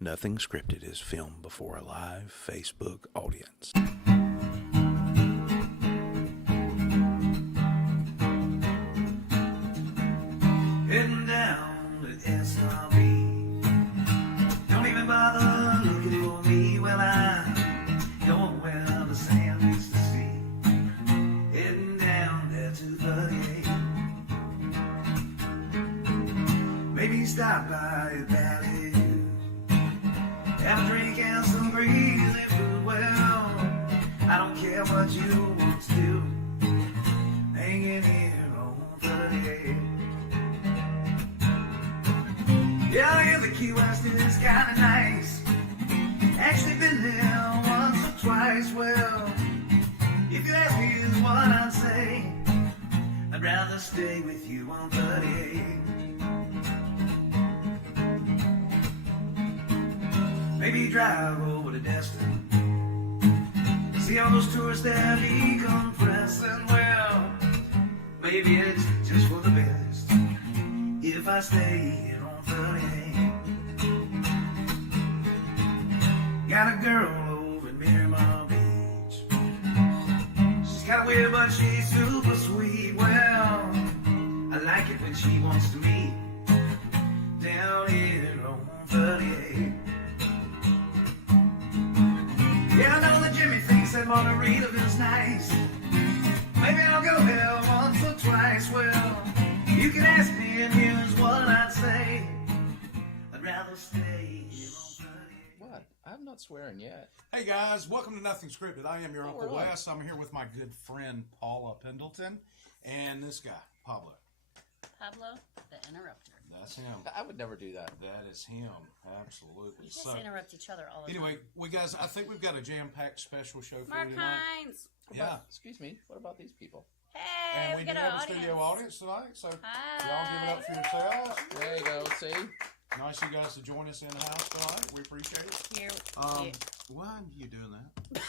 Nothing Scripted is filmed before a live Facebook audience. Heading down to SRB. Don't even bother looking for me. Well, I'm going where the sand used to see. Heading down there to 38. Maybe stop by a valley. Have a drink and some greasy food. Well, I don't care what you want to do. Hanging here on 38. Yeah, I hear the Key West is kinda nice. Actually been there once or twice. Well, if you ask me is what I'd say, I'd rather stay with you on 38. Maybe drive over to Destin. See all those tourists there decompressing. Well, maybe it's just for the best if I stay here on 38. Got a girl over in Miramar Beach. She's kind of weird, but she's super sweet. Well, I like it when she wants to meet down here on 38. Yeah, I know that Jimmy thinks that margarita is nice. Maybe I'll go there once or twice. Well, you can ask me and here's what I'd say. I'd rather stay here on 38. What? I'm not swearing yet. Hey guys, welcome to Nothing Scripted. I am your Oh, Uncle we're on. Wes. I'm here with my good friend Paula Pendleton and this guy, Pablo. Pablo, the interrupter. That's him. I would never do that. That is him. Absolutely. We just interrupt each other all the Anyway, time. we guys, I think we've got a jam-packed special show for Mark you tonight. Hines. What Yeah. about- excuse me. What about these people? Hey, And we do got have an a studio audience tonight, so Hi. y'all give it up for yourselves. There you go. See? Nice you guys to join us in the house tonight. We appreciate it. Here. Why are you doing that?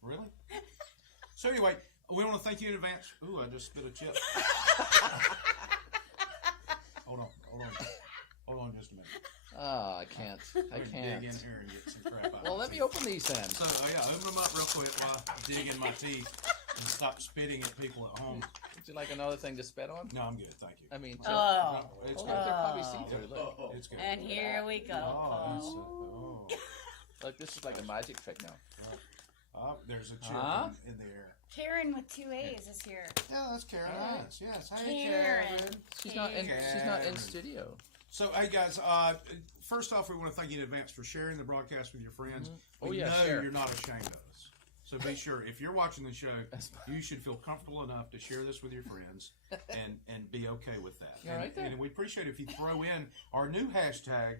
Really? So anyway, we want to thank you in advance. Ooh, I just spit a chip. Hold on just a minute. Oh, I can't. I I'm gonna can't. dig in here and get some crap out. Well, let me open these then. So yeah, open them up real quick while I dig in my teeth and stop spitting at people at home. Would you like another thing to spit on? No, I'm good, thank you. I mean, No, it's oh, good. they're probably see-through. Look. It's good. And here we go. Oh, Look, this is like a magic trick now. there's a chip Huh? in the air. Karen with 2 A's is here. Yeah, that's Karen. Ah. Yes. Hey, Karen. Karen. She's not in studio. So, hey guys, first off, we want to thank you in advance for sharing the broadcast with your friends. Oh, We yeah, know share. you're not ashamed of us. So be sure, if you're watching the show, you should feel comfortable enough to share this with your friends and be okay with that. You're right there. And we appreciate it if you throw in our new hashtag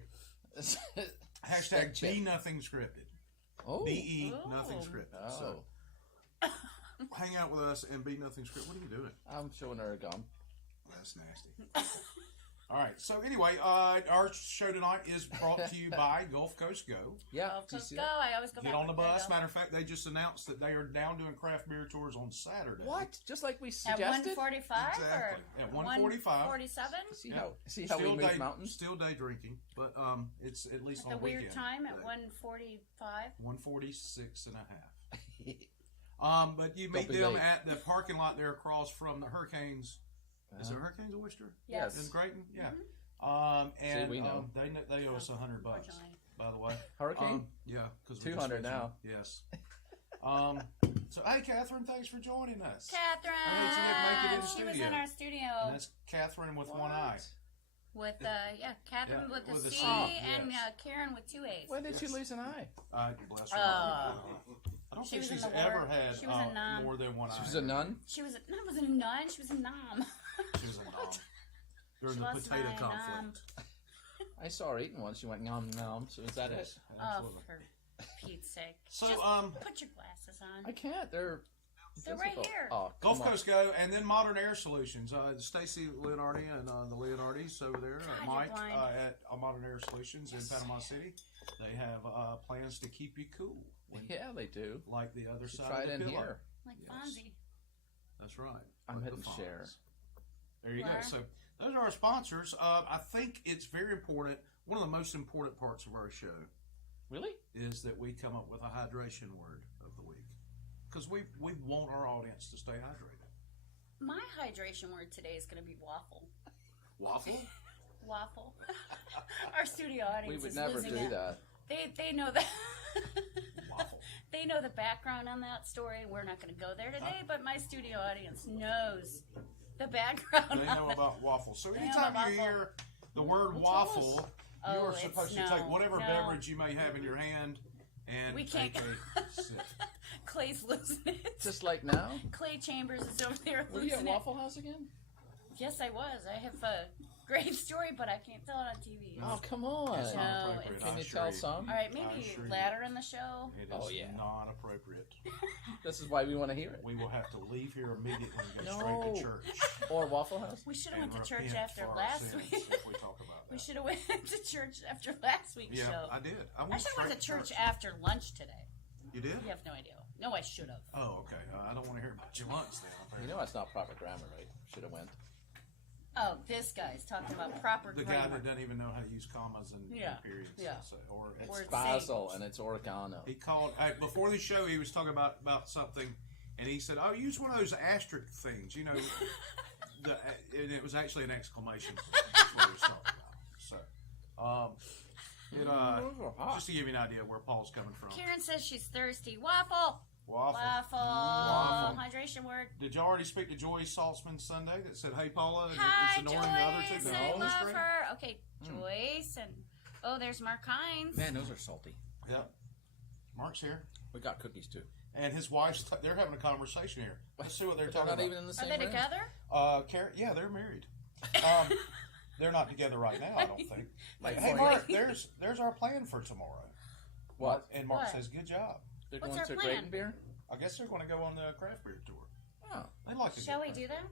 Spec chip. Be Nothing Scripted. Oh. BE Oh. Nothing Scripted. Oh. So hang out with us and be Nothing Scripted. What are you doing? I'm showing her a gum. That's nasty. All right. So anyway, our show tonight is brought to you by Gulf Coast Go. Yeah. Go, do you go, see go. that? I always go Get back on the with bus. go. Matter of fact, they just announced that they are now doing craft beer tours on Saturday. What? Just like we At suggested? 1:45 Exactly. or At 1:45. 1:47? See Yeah. how we Still move day, mountains? still day drinking, but it's at least At on the weird weekend. time at 1:45. 1:46 and a half. But you meet Don't be them late. at the parking lot there across from the Hurricanes. Is it Hurricanes of Worcester? Yes. In Grayton? Yeah. Mm-hmm. And we know. they owe us $100, Unfortunately. by the way. Hurricane? Yeah, because 200 now. Yes. So hey, Catherine, thanks for joining us. Catherine. I need you to make it in the She was studio. in our studio And that's Catherine with one eye. with Catherine Yeah, with with a a C C, and yes. Karen with 2 A's. When did she lose an eye? Bless her. Oh. I don't She think was in she's the ever war. had She was a nun. more than one eye. She was a nun? She was no, it wasn't a nun. She was a nom. She was a nom. During She the was potato my conflict. I saw her eating one. She went nom nom. So is that it? Yes, Oh, absolutely. for Pete's sake. So, Just put your glasses on. I can't. They're right visible. here. Oh, Gulf come on. Coast Go, and then Modern Air Solutions. Stacy Leonardi and the Leonardis over there, God, Mike you're blind. at Modern Air Solutions in Panama City. They have plans to keep you cool, Yeah, they do. like the other Should side try of it the in pillow. here. Like Yes. Fonzie. That's right. I'm Like hitting the share. Fonz. There you Where? go. So those are our sponsors. I think it's very important one of the most important parts of our show Really? is that we come up with a hydration word of the week. Because we want our audience to stay hydrated. My hydration word today is going to be waffle. Waffle? Waffle. Our studio audience We would is never losing do it. that. They know that. Waffle. They know the background on that story. We're not going to go there today, but my studio audience knows the background. They know on it. about waffle. So They know anytime about you waffle. hear the word Well, tell us. waffle, Oh, you are it's supposed to no, take whatever no. beverage you may have in your hand and We can't take go- a sip. Clay's losing it. Just like now? Clay Chambers is over there Were losing you at it. Waffle House again? Yes, I was. I have a great story, but I can't tell it on TV. Oh, come on. It's not No, appropriate. it's- Can I you assure tell you. some? All right, I maybe assure you. later in the show. It is Oh, yeah. not appropriate. This is why we want to hear it. We will have to leave here immediately and go No. straight to church. Or Waffle House? We should have and went to church repent after for our last sins week. if we talk about We that. should have went to church after last week's Yeah, show. I did. I I went should have went to straight church after lunch today. You did? You have no idea. No, I should have. Oh, okay. I don't want to hear about your lunch then. You know that's not proper grammar, right? Should have went. Oh, this guy's talking about proper The guy grammar. that doesn't even know how to use commas and Yeah, periods. yeah. So, It's Or it's basil sage. and it's oregano. he called before the show. He was talking about something, and he said, "Oh, use one of those asterisk things." You know, and it was actually an exclamation point. That's what he was talking about. So, Those are hot. just to give you an idea where Paul's coming from. Karen says she's thirsty. Waffle. Waffle. Waffle. Hydration word. Did you already speak to Joy Saltzman Sunday that said, "Hey, Paula"? Hi, it's ignoring the other Joyce. two. I No, love great. her. Okay, Joyce and there's Mark Hines. Man, those are salty. Yep. Mark's here, We got cookies too. and his wife's. They're having a conversation here. Let's see what they're But they're talking not about. even in the Are same they room. together? Karen, yeah, they're married. They're not together right now, I don't think. Like, Hey, for- Mark, there's our plan for tomorrow. What? And Mark What? says, "Good job." They're What's going our to plan? Graydon Beer? I guess they're going to go on the craft beer tour. Oh. They like to. Shall we do that?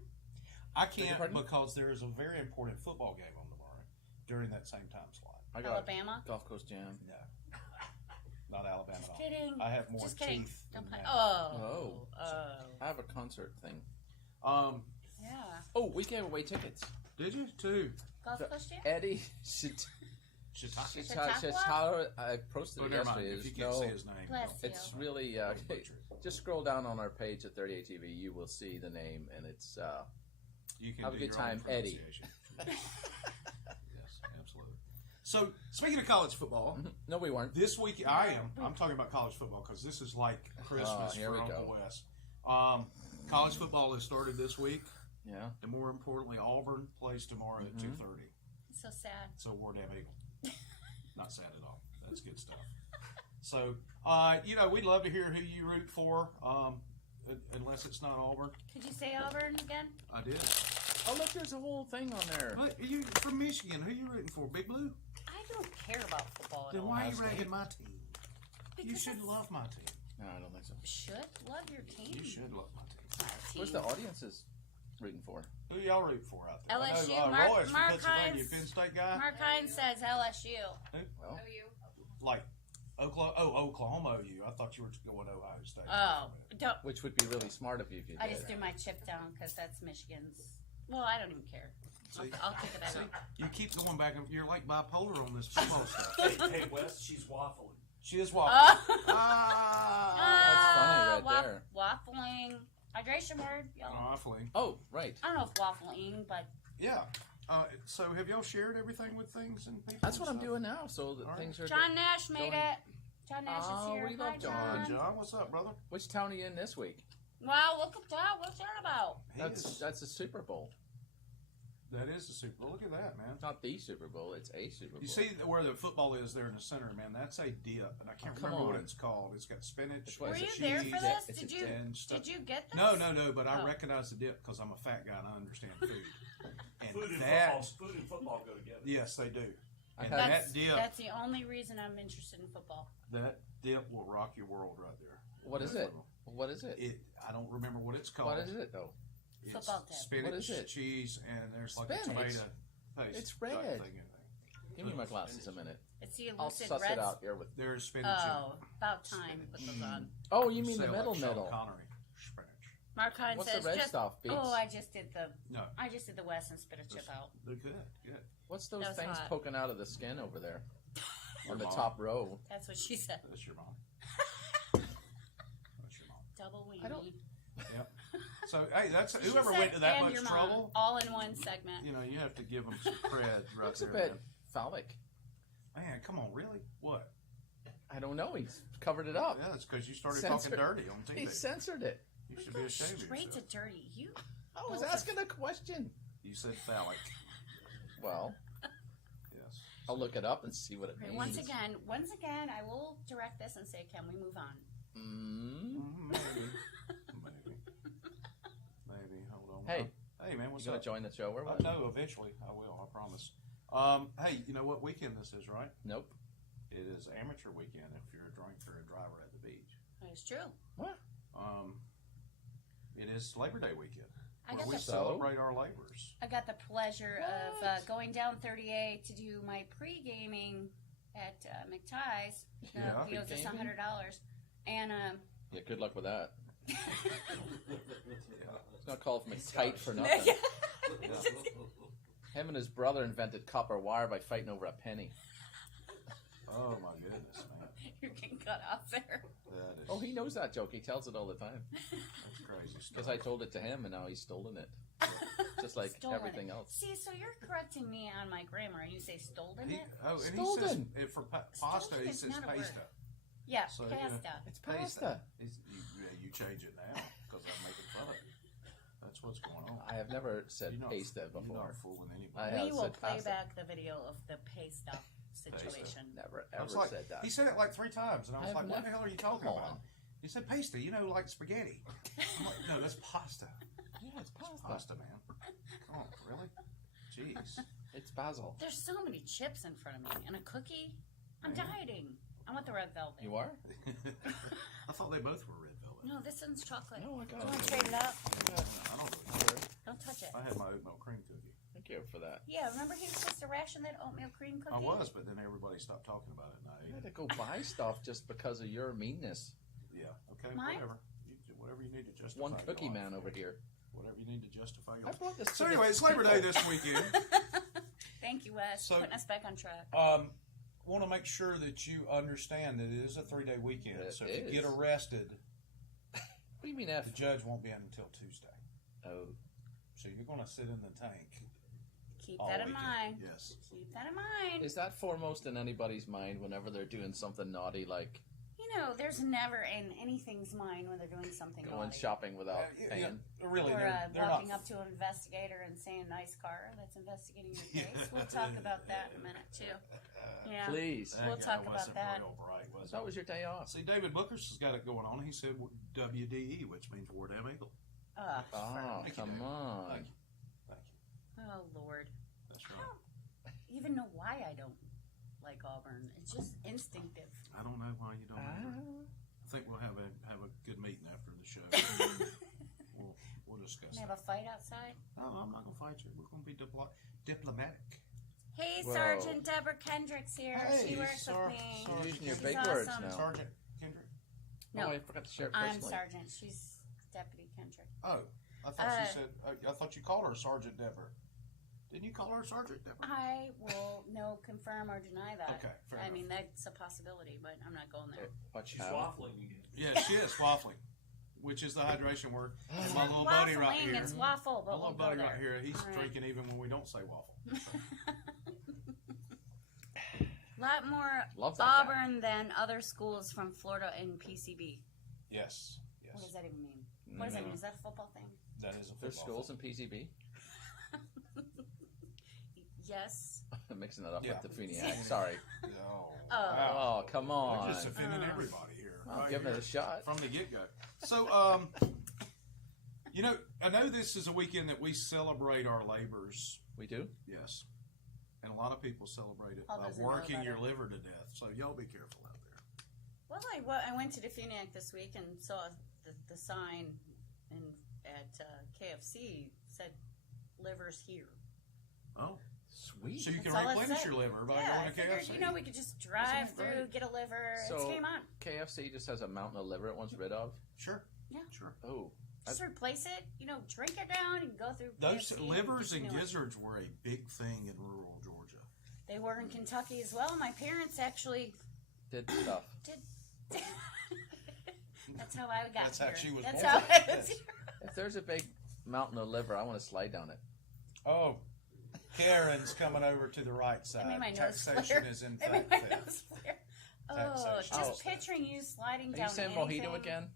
I Beg your can't pardon? because there is a very important football game on tomorrow during that same time slot. I got Alabama? Gulf Coast Jam. No, not Alabama at all. Kidding. I have more Just kidding. teeth Don't than play. that. Oh. I have a concert thing. Yeah. Oh, we gave away tickets. Did you too? Golf Coast Jam? Eddie Shiitake. Chautauqua? I posted Oh, it never mind. yesterday. If you Is can't no, say his name, Bless don't- you. it's really don't butcher it. just scroll down on our page at 38 TV. You will see the name, and it's You can Have a do good your own time, Eddie. pronunciation. Yes, absolutely. So, speaking of college football, no, we weren't. this week I'm talking about college football because this is like Christmas here for we Uncle go. Wes. College football has started this week, Yeah. and more importantly, Auburn plays tomorrow at 2:30. So sad. So War Damn Eagle. Not sad at all. That's good stuff. So, we'd love to hear who you root for, unless it's not Auburn. Could you say Auburn again? I did. Oh, look, there's a whole thing on there. But you from Michigan. Who you rooting for? Big Blue? I don't care about football at Then all. why are you Ohio State. ragging my team? You Because should it's- love my team. No, I don't think so. Should love your team. You should love my team. My Where's team. the audiences rooting for? Who y'all root for out there? LSU, I know, Mark- Roy's from Mark Pennsylvania, Hines. Penn State guy. Mark Hines says LSU. Well, Like Oklahoma OU. I thought you were going Ohio State. Oh, don't. which would be really smart of you if you I did. just threw my chip down because that's Michigan's. Well, I don't even care. I'll take it back up. You keep going back and you're like bipolar on this football stuff. Hey, Wes, she's waffling. She is waffling. Oh. That's funny right there. Waffling. Hydration word, y'all. Waffling. Oh, right. I don't know if waffling, but Yeah. So have y'all shared everything with things and people? That's and what I'm stuff? doing now. So that All right. things are. John Nash made Going- it. John Nash Oh, is here. we Hi, love John. Hey, John, what's up, brother? Which town are you in this week? Wow, look at that. What's that about? That's a Super Bowl. That is the Super Bowl. Look at that, man. It's not the Super Bowl. It's a Super Bowl. You see where the football is there in the center, man? That's a dip, and I can't come remember what on. it's called. It's got spinach. It's what Were is you it? there cheese, for this? It's a Did you? and stuff. Did you get this? No, but I Oh. recognize the dip because I'm a fat guy and I understand food. And Food and that, football go together. yes, they do. I And had- That's, that dip, that's the only reason I'm interested in football. that dip will rock your world right there. What is it? What is it? I don't remember what it's called. What is it though? It's Football dip. spinach, What is it? cheese, and there's like a Spinach? tomato paste. It's type red. thing in there. Give me my glasses a minute. It's the I'll Lucid suss Reds. it out here with. There's spinach. Oh, about time you put those on. Oh, you mean Say the like middle Sean middle? Connery. Spinach. Mark Hahn What's says the red just. stuff, Beats? Oh, I just did the. No. I just did the West and spit a chip out. They're good. Good. What's those That was things hot. poking out of the skin over there? On the Mom. top row. That's what she said. That's your mom. That's your mom. Double weenie. I don't- Yep. So hey, that's She whoever said, went to that "And much your mom," trouble. all in one segment. You know, you have to give them some cred right Looks a there. bit phallic. Man, come on, really? What? I don't know. He's covered it up. Yeah, that's because you started Censored. talking dirty on TV. He censored it. You should Go be ashamed of straight to yourself. dirty. You. I was Both asking a question. You said phallic. Well, Yes. I'll look it up and see what it Okay, means. once again, I will direct this and say, can we move on? Maybe. Maybe. Hold on. Hey. Hey, man, You what's gonna up? join the show or what? No, eventually I will. I promise. Hey, you know what weekend this is, right? Nope. It is amateur weekend if you're a drinker or a driver at the beach. That is true. What? It is Labor Day weekend. I where got we the celebrate our labors. I got the pleasure of What? going down 38 to do my pre-gaming at McTie's. Yeah, He owes us pre-gaming? $100, and Yeah, good luck with that. Yeah. It's not called McTight for nothing. Him and his brother invented copper wire by fighting over a penny. Oh my goodness, man. you're getting cut off there. That is Oh, he knows that joke. He tells it all the time. that's crazy stuff. Because I told it to him, and now he's stolen it. Just like Stolen everything it. else. See, so you're correcting me on my grammar, and you say stolen He, it? oh, and he says Stolden. for pasta, Stolen he is says not a word. pasta. Yeah, So, pasta. It's pasta. You change it now because I'm making fun of you. That's what's going on. I have never said You're not- pasta You're before. not fooling I anybody. have We will said play pasta. back the video of the pasta situation. Never I was ever like, said that. he said it like 3 times, and I was I've like, "What the never- hell are you talking Come about?" on. He said, "Pasta, you know, like spaghetti." I'm like, "No, that's pasta. Yeah, it's pasta. Pasta, man. Come on, really? Jeez." It's basil. There's so many chips in front of me and a cookie. I'm dieting. I want the red velvet. You are? I thought they both were red velvet. No, this one's chocolate. No, I Do got you want to it. trade it up? I don't really know. Don't touch it. I had my oatmeal cream cookie. Thank you for that. Yeah, remember he was supposed to ration that oatmeal cream cookie? I was, but then everybody stopped talking about it, and I I ate had to it. go buy stuff just because of your meanness. Yeah, okay, Mine? whatever. You do whatever you need to justify One your cookie life. man over here. Whatever you need to justify your I life. brought this. So to anyway, the it's Labor Day people. this weekend. Thank you, Wes, So- putting us back on track. Want to make sure that you understand that it is a 3-day weekend. It So if you is. get arrested, What do you mean F? the judge won't be in until Tuesday. Oh, So you're going to sit in the tank. Keep all that in weekend. mind. Yes. Keep that in mind. is that foremost in anybody's mind whenever they're doing something naughty, like You know, there's never in anything's mind when they're doing something going naughty. shopping without paying? Really, Or they're walking not. up to an investigator and saying, "Nice car," that's investigating your case. We'll talk about that in a minute too. Yeah. Please. That We'll guy talk about wasn't that. Real bright, was That was your day off. See, David Booker's has got it going on. He said WDE, which means War Damn Eagle. Oh, Thank you, come David. on. Thank you. Thank you. Oh Lord. That's I right. don't even know why I don't like Auburn. It's just instinctive. I don't know why you don't. either. Ah. I think we'll have a good meeting after the show. we'll discuss Can I have that. a fight outside? No, I'm not gonna fight you. We're gonna be diplomatic. Hey, Whoa. Sergeant Deborah Kendrick's here. Hey, she works Sar- with me. Sergeant You're using your She's big words awesome. now. Sergeant Kendrick. No. Oh, I forgot to share it I'm personally. Sergeant. She's Deputy Kendrick. Oh, I thought she said. I thought you called her Sergeant Deborah. Didn't you call her Sergeant Deborah? I will no confirm or deny that. Okay, fair I enough. mean, that's a possibility, but I'm not going there. Watch She's how. waffling again. Yeah, she is waffling, which is the hydration word. And my little buddy right Waffling, here. it's waffle, My but little we'll go buddy there. right here. He's All right. drinking even when we don't say waffle. lot more Love that guy. Auburn than other schools from Florida and PCB. Yes. Yes. What does that even mean? What does that mean? Is that a football thing? That is a football. There's schools in PCB. Yes. I'm mixing that up Yeah. with the Feniac. Sorry. Oh, Oh. wow. Oh, come We're on. just offending everybody here. I'm right giving here it a shot. from the get-go. So, you know, I know this is a weekend that we celebrate our labors. We do? Yes. And a lot of people celebrate it All by those that know working about your it. liver to death. So y'all be careful out there. Well, I went to the Feniac this week and saw the sign at KFC said "Livers here." Oh, Sweet. so you can That's all it replenish said. your liver by Yeah, I going to figured, KFC. you know, we could just drive Isn't that through, right? get a liver. So- It's game on. KFC just has a mountain of liver it wants rid of. Sure. Yeah. Sure. Oh. Just replace it. Drink it down and go through. Those KFC livers get and you new one. gizzards were a big thing in rural Georgia. They were in Kentucky as well. My parents actually Did stuff. did. That's how I got That's how here. she was That's born. how I was Yes. here. If there's a big mountain of liver, I want to slide down it. Oh, Karen's coming over to the right That side. made my nose Taxation flare. is in That made fact my theft. nose flare. Oh, Taxation just is picturing you sliding Are down you saying anything. mojito again?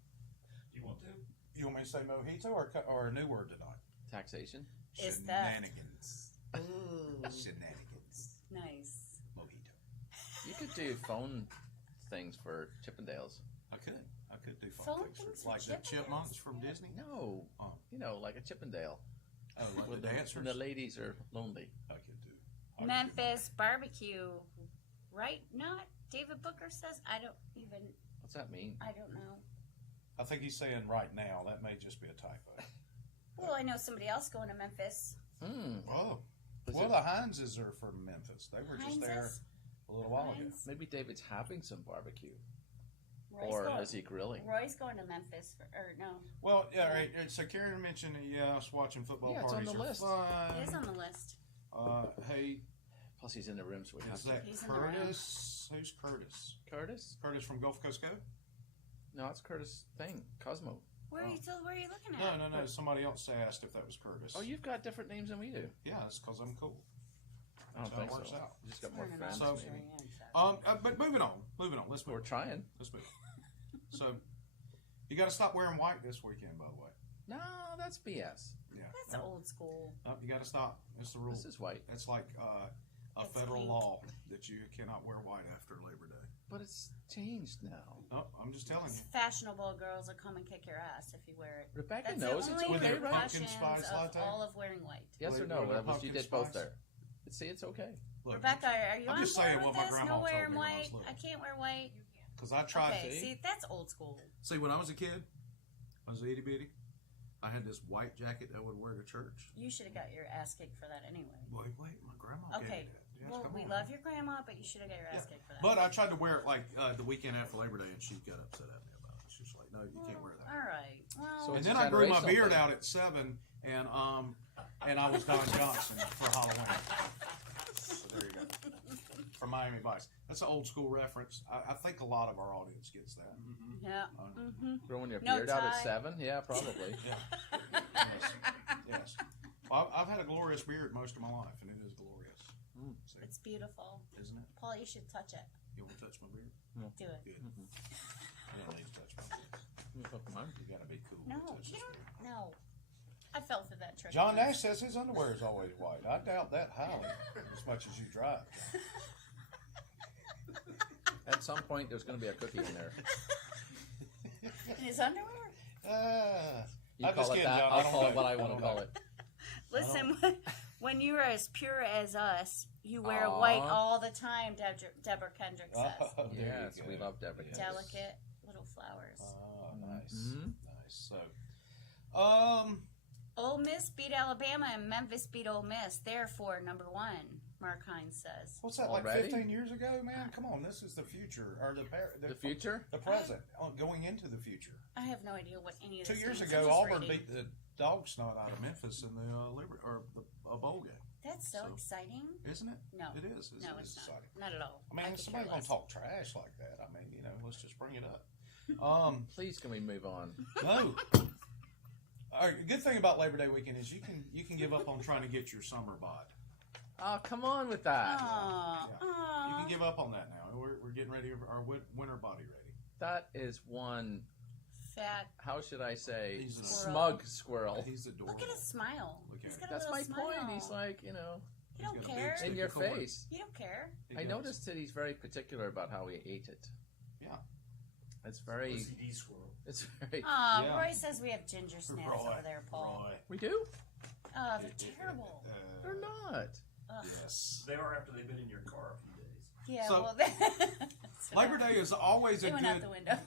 You want to? You want me to say mojito or a new word tonight? Taxation. Is theft. Shenanigans. Ooh, Shenanigans. nice. Mojito. You could do phone things for Chippendales. I could do Phone phone things pictures. for Like the Chippendales? chipmunks from Disney. No, Oh. like a Chippendale. Oh, like When the dancers. when the ladies are lonely. I could do. I could do Memphis barbecue, right? Not David Booker says. I don't mean? I don't know. I think he's saying right now. That may just be a typo. Well, I know somebody else going to Memphis. Oh. Is Well, it- the Hineses are from Memphis. They were just there Heinz's? a little while ago. Heinz? Maybe David's having some barbecue. Roy's Or going, is he grilling? Roy's going to Memphis no. Well, yeah, right. So Karen mentioned, yes, watching football Yeah, it's on parties the are list. fun. It is on the list. Hey, Plus, he's in the room, so we have is to. that He's in the room. Curtis? Who's Curtis? Curtis? Curtis from Gulf Coast Go? No, it's Curtis thing. Cosmo. Where are you looking No, at? no, no. Somebody else asked if that was Curtis. Oh, you've got different names than we do. Yeah, it's because I'm cool. I don't That's how it think works so. out. You just got more Turning friends, on So- maybe. But moving on. Let's We're move. trying. Let's move. So, you got to stop wearing white this weekend, by the way. No, that's BS. Yeah. That's old school. You got to stop. It's the rule. This is white. It's like a It's federal pink. law that you cannot wear white after Labor Day. But it's changed now. No, I'm just telling you. Fashionable girls will come and kick your ass if you wear it. Rebecca That's knows the it's only With okay, your right? pumpkin repercussions spice of latte? all of wearing white. Yes or With no? your That was, you pumpkin did both spice? there. See, it's okay. Look, Rebecca, are you I'm on just board saying with what my this? grandma No told wearing me when I was white. little. I can't wear white. because I tried Okay, to. see, that's old school. See, when I was a kid, I was itty bitty. I had this white jacket that I would wear to church. You should have got your ass kicked for that anyway. Wait, my grandma gave Okay. me that. Yes, Well, come we on. love your grandma, but you should have got your ass Yeah. kicked for that. But I tried to wear it like the weekend after Labor Day, and she got upset at me about it. She was like, "No, you can't wear that." All right. Well, So And it's then a I grew my generational beard thing. out at 7, and I was Don Johnson for Halloween. So there you go. For Miami Vice. That's an old school reference. I think a lot of our audience gets that. yeah. Growing your No beard out at tie. 7? Yeah, probably. Yeah. Yes. Well, I've had a glorious beard most of my life, and it is glorious. See, It's beautiful. isn't it? Paul, you should touch it. You want to touch my beard? Do it. Good. You don't need to touch my beard. You got to be cool No, to touch you this don't. beard. No. I fell for that trick. John once. Nash says his underwear is always white. I doubt that highly, as much as you drive. At some point, there's going to be a cookie in there. In his underwear? You I'm call just it kidding, that. John. I'll I don't call know. it what I I want don't to call know. it. Listen, when you are as pure as us, you wear Aw. white all the time, Deborah Kendrick says. Oh, there you Yes, go. we love Deborah. Yes. Delicate little flowers. Nice. Mhm. Nice. So, Ole Miss beat Alabama and Memphis beat Ole Miss. Therefore, number one, Mark Hines says. what's that, like Already? 15 years ago, man? Come on, this is the future. Or The future? The present. Going into the future. I have no idea what any of 2 this years means. ago, I'm just Auburn reading. beat the dog snot out of Memphis in the bowl game. That's so So- exciting. Isn't it? No. It is. No, it's not. exciting. Not at all. I mean, could somebody's care going less. to talk trash like that. I mean, let's just bring it up. Please, can we move on? No. All right, good thing about Labor Day weekend is you can give up on trying to get your summer bod. Oh, come on with that. Aw, You aw. can give up on that now. We're getting ready, our winter body ready. That is one, Fat. how should I say, He's a smug squirrel. He's adorable. Look at his smile. Look at He's him. got a That's little my smile. point. He's like, You He's don't got a care. big in your stick of corn. face. You don't care. He I does. noticed that he's very particular about how he ate it. Yeah. It's very, OCD squirrel. it's very, Aw, Yeah. Roy says we have ginger snaps over there, Paul. Roy. we do? Oh, they're terrible. They're not. Ugh. Yes. They are after they've been in your car a few days. Yeah, So, well, Labor Day is always They went out the window.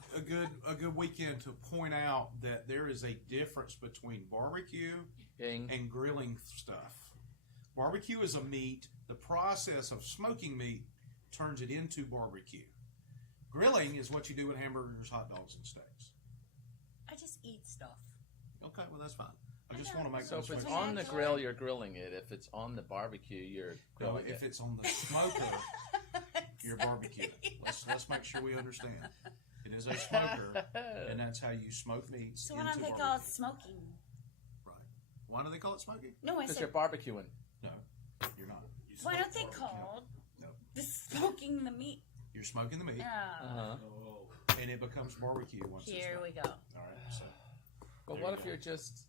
a good weekend to point out that there is a difference between barbecue Ding. and grilling stuff. Barbecue is a meat. The process of smoking meat turns it into barbecue. Grilling is what you do with hamburgers, hot dogs, and steaks. I just eat stuff. Okay, well that's fine. I just want to make So if it's sure. on the grill, you're grilling it. If it's on the barbecue, you're No, grilling if it. it's on the smoker, you're barbecuing. Let's make sure we understand. It is a smoker, and that's how you smoke meats. So into why don't they call barbecue. it smoking? Right. Why do they call it smoking? No, I Because said, you're barbecuing. No, you're not. You why smoke don't they barbecue. call No, the smoking the meat? you're smoking the meat, Uh-huh. Oh. and it becomes barbecue once it's Here done. we go. All right. So But There what you if go. you're just...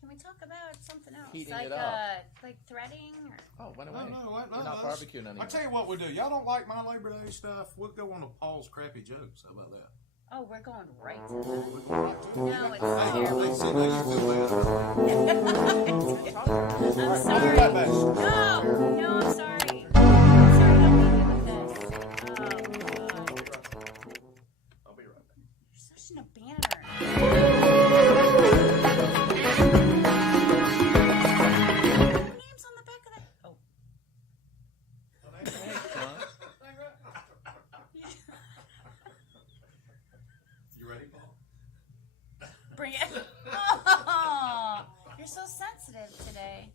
Can we talk about something else? Heating like it up. like threading? Or... Oh, went no, away. no, what? No, You're not that's- barbecuing anymore. I tell you what we do. Y'all don't like my Labor Day stuff? We'll go on to Paul's crappy jokes. How about that? Oh, we're going right to that. We'll go right to it. No, it's Hey, terrible. they said that you feel bad. I'm sorry. Right back. No, I'm sorry. I'm sorry, don't leave me with this. Oh, God. I'll be right back. You're such an abandoner. Name's on the back of that. Oh. You ready, Paul? Bring it. Oh, you're so sensitive today.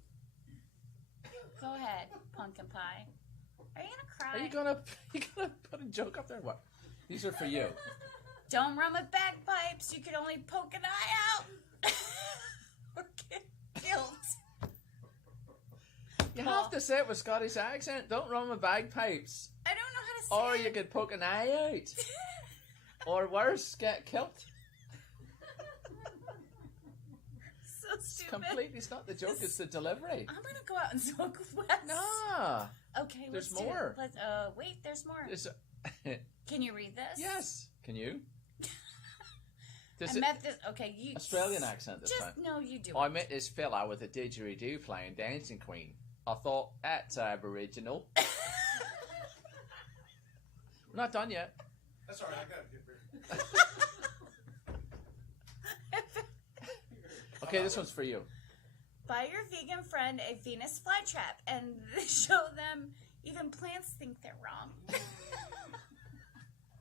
Go ahead, pumpkin pie. Are you gonna cry? Are you gonna put a joke up there? What? These are for you. Don't run with bagpipes. You could only poke an eye out or get killed. You have to say it with Scottish accent. Don't run with bagpipes. I don't know how to say Or it. you could poke an eye out. Or worse, get killed. So It's stupid. completely, it's not the joke, it's the delivery. I'm gonna go out and smoke with Wes. Nah. Okay, There's let's do more. it. Let's, wait, there's more. It's, Can you read this? yes. Can you? I This is met this. Okay, you. Australian accent this Just time. no, you do. I it. met this fella with a didgeridoo playing Dancing Queen. I thought, that's Aboriginal. We're not done yet. That's all right. I got it. Okay, this one's for you. Buy your vegan friend a Venus flytrap and show them even plants think they're wrong.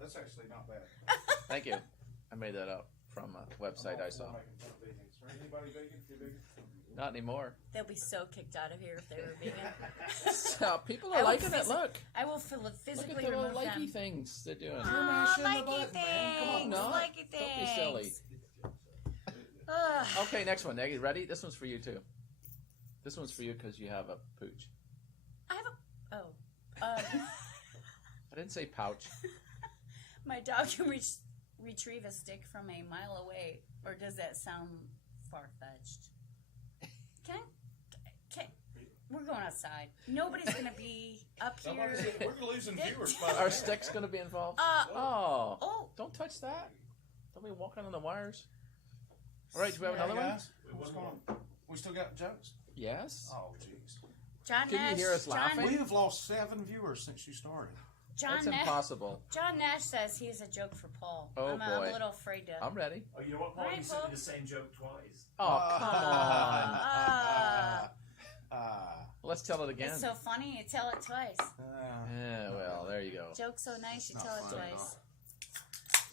That's actually not bad. Thank you. I made that up from a website I saw. Anybody vegan? You vegan? Not anymore. They'll be so kicked out of here if they were vegan. So, people I are will liking it. phys- Look. I will Look physically at the little remove likey them. things they're doing. Oh, mashing the likey button, man. Come on, things, no. likey Don't be silly. things. Ugh. Okay, next one. Maggie, ready? This one's for you, too. This one's for you because you have a pooch. I have a. Oh. I didn't say pouch. My dog can retrieve a stick from a mile away, or does that sound far fetched? Can we're going outside. Nobody's gonna be up here. We're losing viewers. By the Our way. stick's going to be involved. Oh, Oh. Don't touch that. Don't be walking on the wires. All right, do we have another one? Guys, what's going on? We still got jokes? Yes. Oh, jeez. John Can you Nash. hear us laughing? We have lost 7 viewers since you started. John That's Nash. impossible. John Nash says he has a joke for Paul. Oh, I'm boy. a little afraid to. I'm ready. Oh, you know what, Paul? Alright, You sent Paul. me the same joke twice. Oh, come on. Ah, Let's tell it again. it's so funny. You tell it twice. Yeah, well, there you go. Joke's so nice. You Not tell it funny at twice.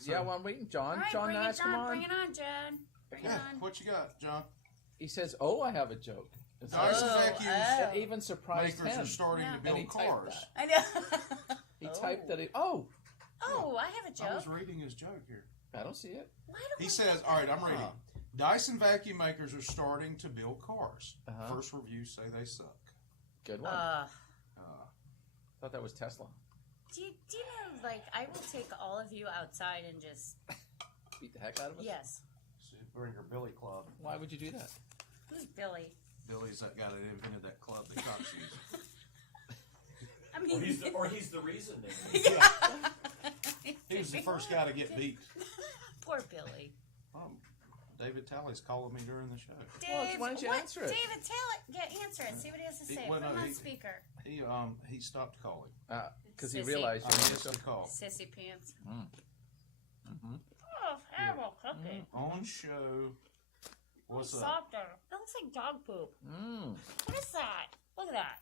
Yeah, well, I'm waiting. John. All right, John bring Nash, it on. come on. Bring it on, John. Bring it Yeah, on. what you got, John? He says, oh, I have a joke. It's Nice like- vacuums. It even surprised Makers him. are starting Yeah. to And he build typed cars. that. I know. He typed that. Oh, I have a I was joke. reading his joke here. I don't see it. Why do He I says, have all right, that? I'm reading. Dyson vacuum makers are starting to build cars. Uh-huh. First reviews say they suck. Good one. Thought that was Tesla. Do you know, like, I will take all of you outside and just, Beat the heck out of us? yes. So bring her Billy Club. Why would you do that? Who's Billy? Billy's that guy that invented that club that cops use. I Or mean, he's the reason. They He was the first guy to get beat. Poor Billy. David Talley's calling me during the show. Dave, why don't you what? answer it? David, answer it. See what he has to say. well, Put him no, on he- speaker. He stopped calling. Because he Sissy. realized I you missed missed the call. Sissy pants. Mm-hmm. Oh, terrible cooking. On show. What's up? Softer. That looks like dog poop. Mm. What is that? Look at that.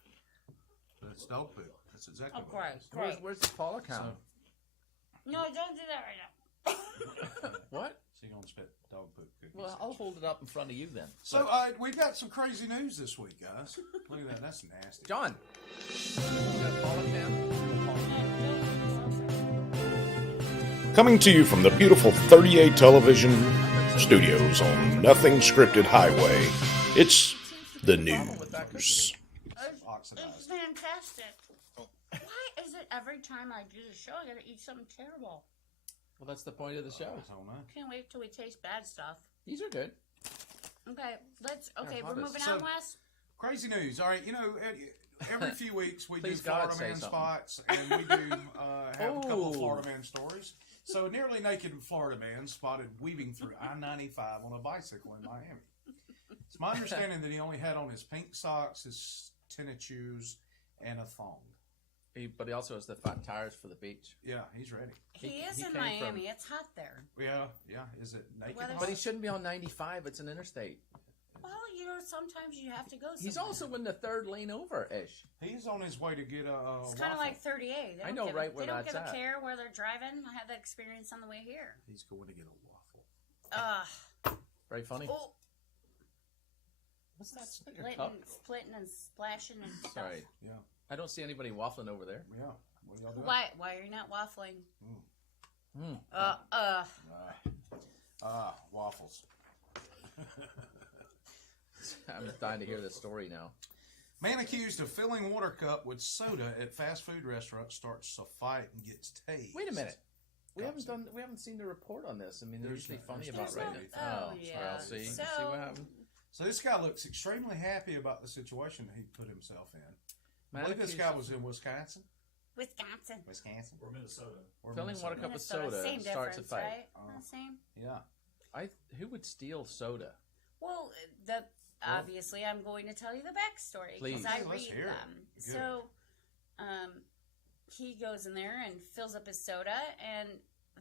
That's dog poop. That's exactly Oh, what it great. is. Where's the Paula count? No, don't do that right now. What? So you're gonna spit dog poop cookies. Well, I'll hold it up in front of you then. So we got some crazy news this week, guys. Look at that. That's nasty. John. Paula cam? Coming to you from the beautiful 38 television studios on Nothing Scripted Highway, it's the news. It's Oxidized. fantastic. Why is it every time I do the show I gotta eat something terrible? Well, that's the point of the show. I don't know. Can't wait till we taste bad stuff. These are good. Okay, Yeah, we're moving so- on, Wes. Crazy news. All right, every few weeks we do Please God, Florida say Man something. spots, and we do have a couple of Oh. Florida Man stories. So, a nearly naked Florida man spotted weaving through I-95 on a bicycle in Miami. It's my understanding that he only had on his pink socks, his tennis shoes, and a thong. But he also has the fat tires for the beach. Yeah, he's ready. He is he in came Miami. from- It's hot there. Yeah. Is it naked? Weather's- hot? But he shouldn't be on 95. It's an interstate. Well, sometimes you have to go somewhere. He's also in the third lane over-ish. He's on his way to get a It's kind of like 38. They I don't know give right where They don't that's give a at. care where they're driving. I had that experience on the way here. He's going to get a waffle. Very funny. Oh, What's that? Is that your cup? splitting and splashing and stuff. Sorry. Yeah. I don't see anybody waffling over there. Yeah. What are y'all doing? Why are you not waffling? Mm. Waffles. I'm dying to hear this story now. Man accused of filling water cup with soda at fast food restaurant starts a fight and gets tased. Wait a minute. We haven't seen the report on this. I mean, they're usually funny about There's right no- now. oh, yeah. Well, see So- what happened. So this guy looks extremely happy about the situation that he put himself in. I Man believe this accused guy of was in Wisconsin. Wisconsin. Or Minnesota. Or filling Minnesota. water cup with Minnesota. soda Same starts a difference, fight. right? Oh. Same. Yeah. Who would steal soda? Well, obviously, I'm going to tell you the backstory Please. because I Yeah, let's read hear it. them. Good. So, he goes in there and fills up his soda, and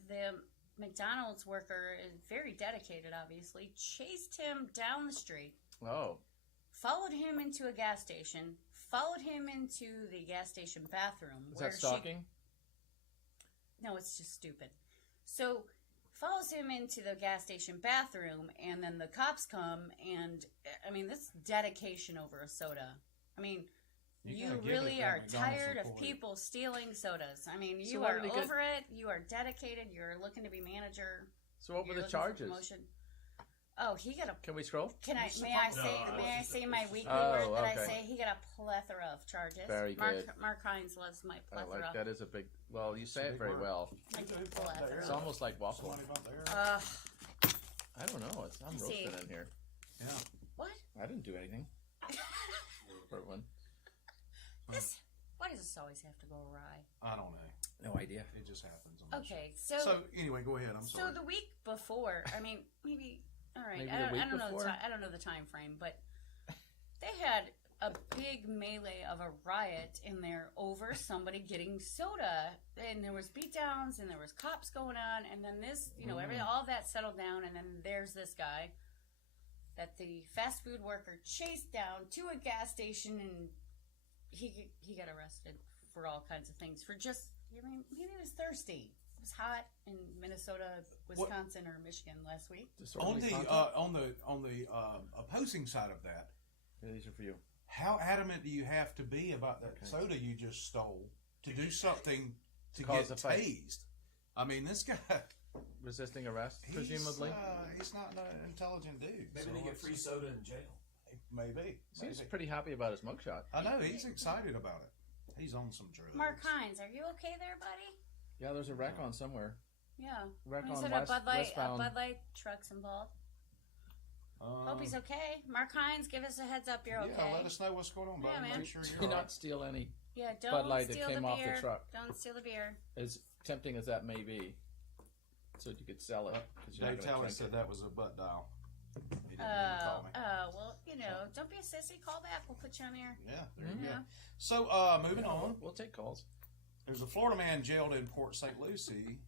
the McDonald's worker is very dedicated. Obviously, chased him down the street, Oh, followed him into a gas station, followed him into the gas station bathroom. is that stalking? No, it's just stupid. So, follows him into the gas station bathroom, and then the cops come, and I mean, this dedication over a soda. I mean, you gotta give really it are that McDonald's tired of employee. people stealing sodas. I mean, So you what are did he get? over it. You are dedicated. You're looking to be manager. So what were You're the looking for charges? promotion. Oh, he got a. Can we scroll? May I say my weekly Oh, word that okay. I say? He got a plethora of charges. Very good. Mark Hines loves my I plethora. like that is a big. Well, you say a it big very word. well. I do It's plethora. It's almost like waffle. Somebody about there. I don't know. I'm Let's see. roasted in here. Yeah. What? I didn't do anything. For one. Why does this always have to go awry? I don't know. No idea. It just happens. On this Okay, show. so So anyway, go ahead. I'm sorry. so the week before, I mean, maybe all right. Maybe I the don't, week I don't know. before? I don't know the time frame, but they had a big melee of a riot in there over somebody getting soda, and there was beatdowns, and there was cops going on, and then this, all that settled down, and then there's this guy that the fast food worker chased down to a gas station, and he got arrested for all kinds of things for just. I mean, maybe he was thirsty. It was hot in Minnesota, Wisconsin, or Michigan last week. on the opposing side of that, Yeah, these are for you. how adamant do you have to be about that soda you just stole to do something to Cause get a fight. tased? I mean, this guy. Resisting arrest, presumably. He's not an intelligent dude. Maybe so they get it's- free soda in jail. Maybe. Seems maybe. pretty happy about his mugshot. I know he's excited about it. He's on some drugs. Mark Hines, are you okay there, buddy? Yeah, there's a wreck on somewhere. Yeah. Wreck He on said west, a westbound. Bud Light truck's involved. Hope he's okay. Mark Hines, give us a heads up you're okay. Yeah, let us know what's going on, buddy. Yeah, man. Make sure Do you're all not right. steal any. Yeah, don't Bud Light that steal came the off the beer. truck. Don't steal the beer. As tempting as that may be, so you could sell it. 'cause you're not Dave gonna Talley drink said it. that was a butt dial. He didn't even call me. Well, don't be a sissy. Call back. We'll put you on there. Yeah, there Mm-hmm. you go. Yeah. So, moving on. We'll take calls. There's a Florida man jailed in Port St. Lucie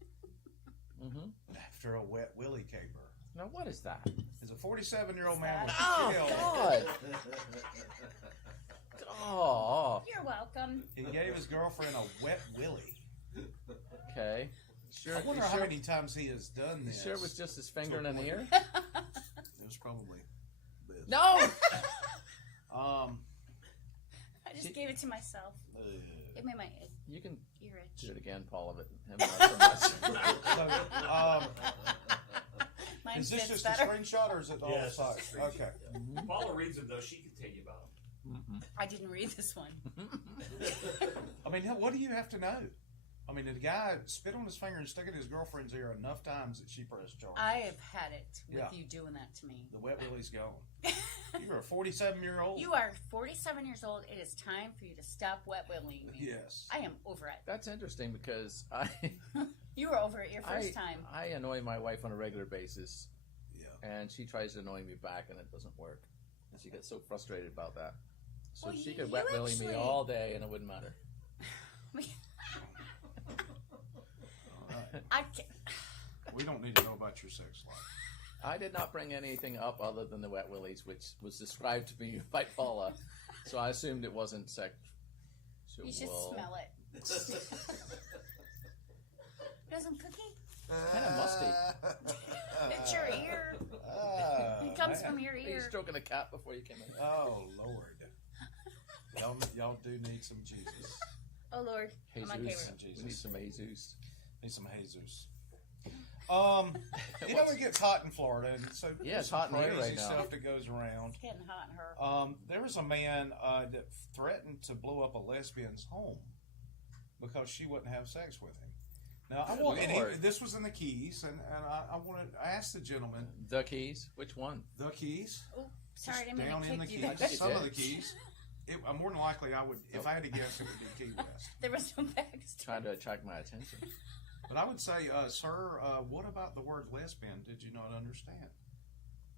Mm-hmm. after a wet Willie caper. Now, what is that? There's a 47-year-old man was Oh, jailed. God! Oh, You're welcome. He gave his girlfriend a wet Willie. okay. Sure, I wonder you how sure, many times he has done you this. sure it was just his finger in an ear? It was probably this. No! Um, I just gave it to myself. It made my You can ear itch. do it again, Paula, but him not so much. so, Mine is this fits just better. a screenshot or is it the whole Yes, site? it's a screenshot. Okay. Paula reads them though. She can tell you about them. I didn't read this one. I mean, what do you have to know? I mean, did the guy spit on his finger and stick it in his girlfriend's ear enough times that she pressed charge? I have had it with Yeah. you doing that to me. The wet Willie's gone. You're a 47-year-old? You are 47 years old. It is time for you to stop wet willing me. Yes. I am over it. That's interesting because You were over it your first time. I annoy my wife on a regular basis, Yeah. and she tries to annoy me back, and it doesn't work. And she gets so frustrated about that. So Well, she you could wet willy me actually- all day, and it wouldn't matter. I can't. We don't need to know about your sex life. I did not bring anything up other than the wet willies, which was described to me by Paula. So I assumed it wasn't sexual. You should smell it. Got some cookie? Kind of musty. It's your ear. It comes from your Are you ear. stroking a cat before you came in? Oh, Lord. Y'all do need some Jesus. Oh Lord, I'm okay Jesus. with it. We need some Jesus. Need some Jesus. You know it gets hot in Florida, and so Yeah, there's it's some hot in here crazy right now. stuff that goes around. It's getting hot in her. There was a man that threatened to blow up a lesbian's home because she wouldn't have sex with him. Now, I Good want, and Lord. this was in the Keys, and I asked the gentleman, The Keys? Which one? the Keys, Oh, sorry, I just didn't down mean in to the kick you. Keys, you some of did. the Keys. More than likely, I would, if I had to guess, it would be Key West. There was no bags. Trying to attract my attention. But I would say, sir, what about the word lesbian? Did you not understand?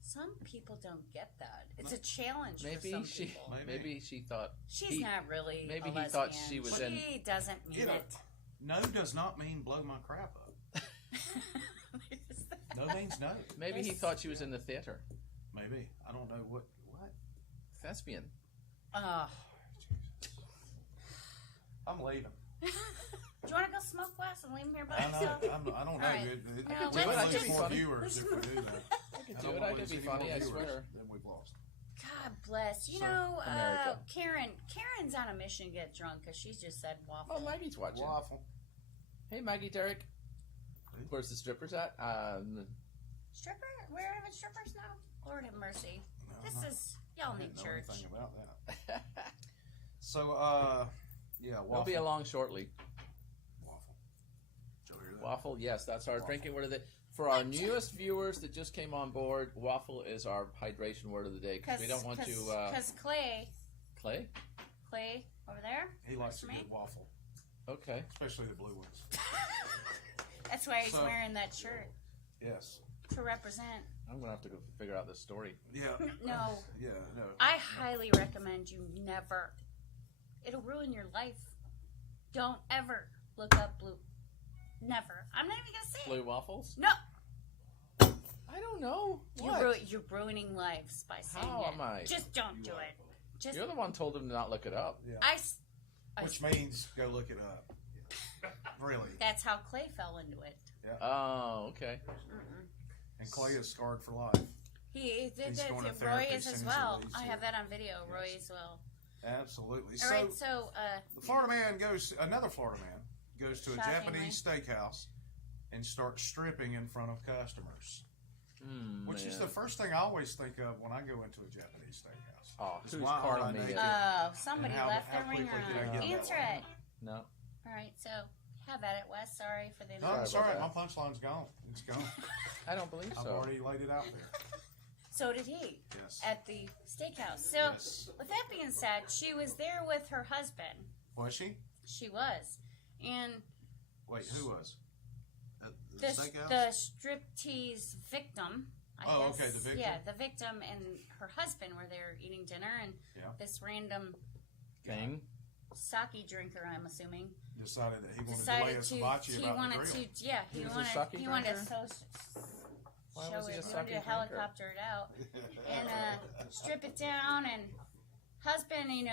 Some people don't get that. It's a challenge for Maybe some she. people. Maybe she thought. She's not really. maybe a he thought lesbian. she was She in- doesn't mean You know, it. no does not mean blow my crap up. No means no. Maybe he Yes. thought she was in the theater. Maybe. I don't know what. Thespian. Oh. I'm leaving. Do you want to go smoke, Wes, and leave him here by I himself? don't know. All right. It No, could let's lose just- more viewers if we do that. I could I do don't it. wanna I could lose be any more funny. I viewers swear. than we've lost. God bless. You So, know, America. Karen's on a mission to get drunk because she's just said waffle. Oh, Maggie's watching. Waffle. Hey, Maggie, Derek. Where's the strippers at? Stripper? We're having strippers now? Lord have mercy. This is, y'all I need didn't know church. anything about that. So, yeah, waffle. We'll be along shortly. Waffle. Did you hear that? Waffle, yes, that's our Waffle. drinking word of the day. For our newest viewers that just came on board, waffle is our hydration word of the day because we don't want to. Because Clay Clay? over there, He likes a me? good waffle, Okay. especially the blue ones. that's why he's So- wearing that shirt Yes. to represent. I'm going to have to go figure out this story. Yeah. No. Yeah, no. I highly recommend you never. It'll ruin your life. Don't ever look up blue. Never. I'm not even gonna say Blue it. waffles? No. I don't know. You're ruining lives by saying How it. am I? Just don't do it. Just You're the one told him to not look it up. Yeah. I Which means go look it up. Really. That's how Clay fell into it. Oh, okay. And Clay is scarred for life. He did He's that. going to Roy therapy is as as soon as he well. leaves I here. have that on video. Roy Yes. as well. Absolutely. All right, so the Florida man another Florida man goes to a Shockingly. Japanese steakhouse and starts stripping in front of customers. Which is the first thing I always think of when I go into a Japanese steakhouse. Oh, Is who's why calling aren't me? they- somebody And how- left how their ringer quickly did I on. get that Answer one? it. No. All right, so have at it, Wes. Sorry for the No, I'm Sorry sorry. about My punchline's gone. It's gone. I don't believe I've so. already laid it out there. So did he Yes. at the steakhouse. So, Yes. with that being said, she was there with her husband. Was she? She was, and Wait, who was? The the steakhouse? the striptease victim. I Oh, guess. okay, the victim. Yeah, the victim and her husband were there eating dinner, and Yeah. this random Thing. sake drinker, I'm assuming, Decided that he wanted to lay decided a to. hibachi He about wanted the grill. to. Yeah, He was a sake he wanted to drinker? Why show was he a it. He sake wanted to drinker? helicopter it out and strip it down. And husband, he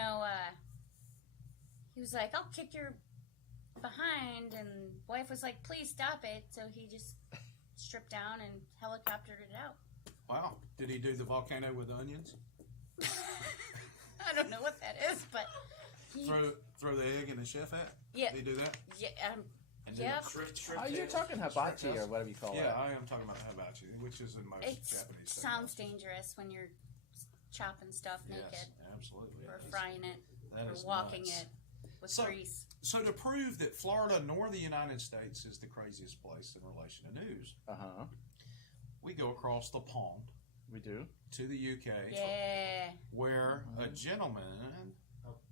was like, "I'll kick your behind, and wife was like, "Please stop it." So he just stripped down and helicoptered it out. Wow. Did he do the volcano with onions? I don't know what that is, but he, Throw the egg in the chef hat? yeah, Did he do that? yeah, And then yep. Oh, you're talking hibachi or whatever you call Yeah, it. I am talking about hibachi, which is in most It Japanese. sounds dangerous when you're chopping stuff naked, Yes, absolutely. or That's- frying it, that or is walking nuts. it with So- grease. So to prove that Florida nor the United States is the craziest place in relation to news, we go across the pond We do. to the UK, Yeah. where a gentleman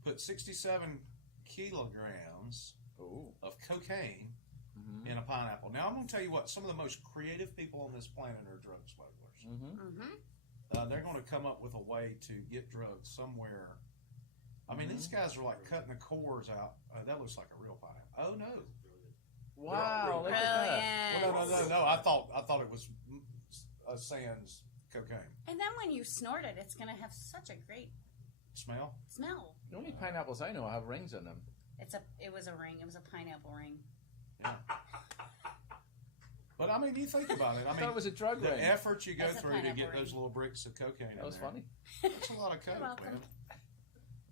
put 67 kilograms Ooh. of cocaine in a pineapple. Now I'm going to tell you what, some of the most creative people on this planet are drug smugglers. Mm-hmm. They're going to come up with a way to get drugs somewhere. I mean, these guys are like cutting the cores out. That looks like a real pineapple. Oh no! Wow, look at that. Brilliant. No! I thought it was sans cocaine. And then when you snort it, it's gonna have such a great Smell? smell. The only pineapples I know have rings in them. It was a ring. It was a pineapple ring. Yeah. But I mean, you think about it. I I mean, thought it was a drug the ring. effort you go It's a through to pineapple get those ring. little bricks of cocaine That was in there. funny. That's a lot of coke, welcome. man.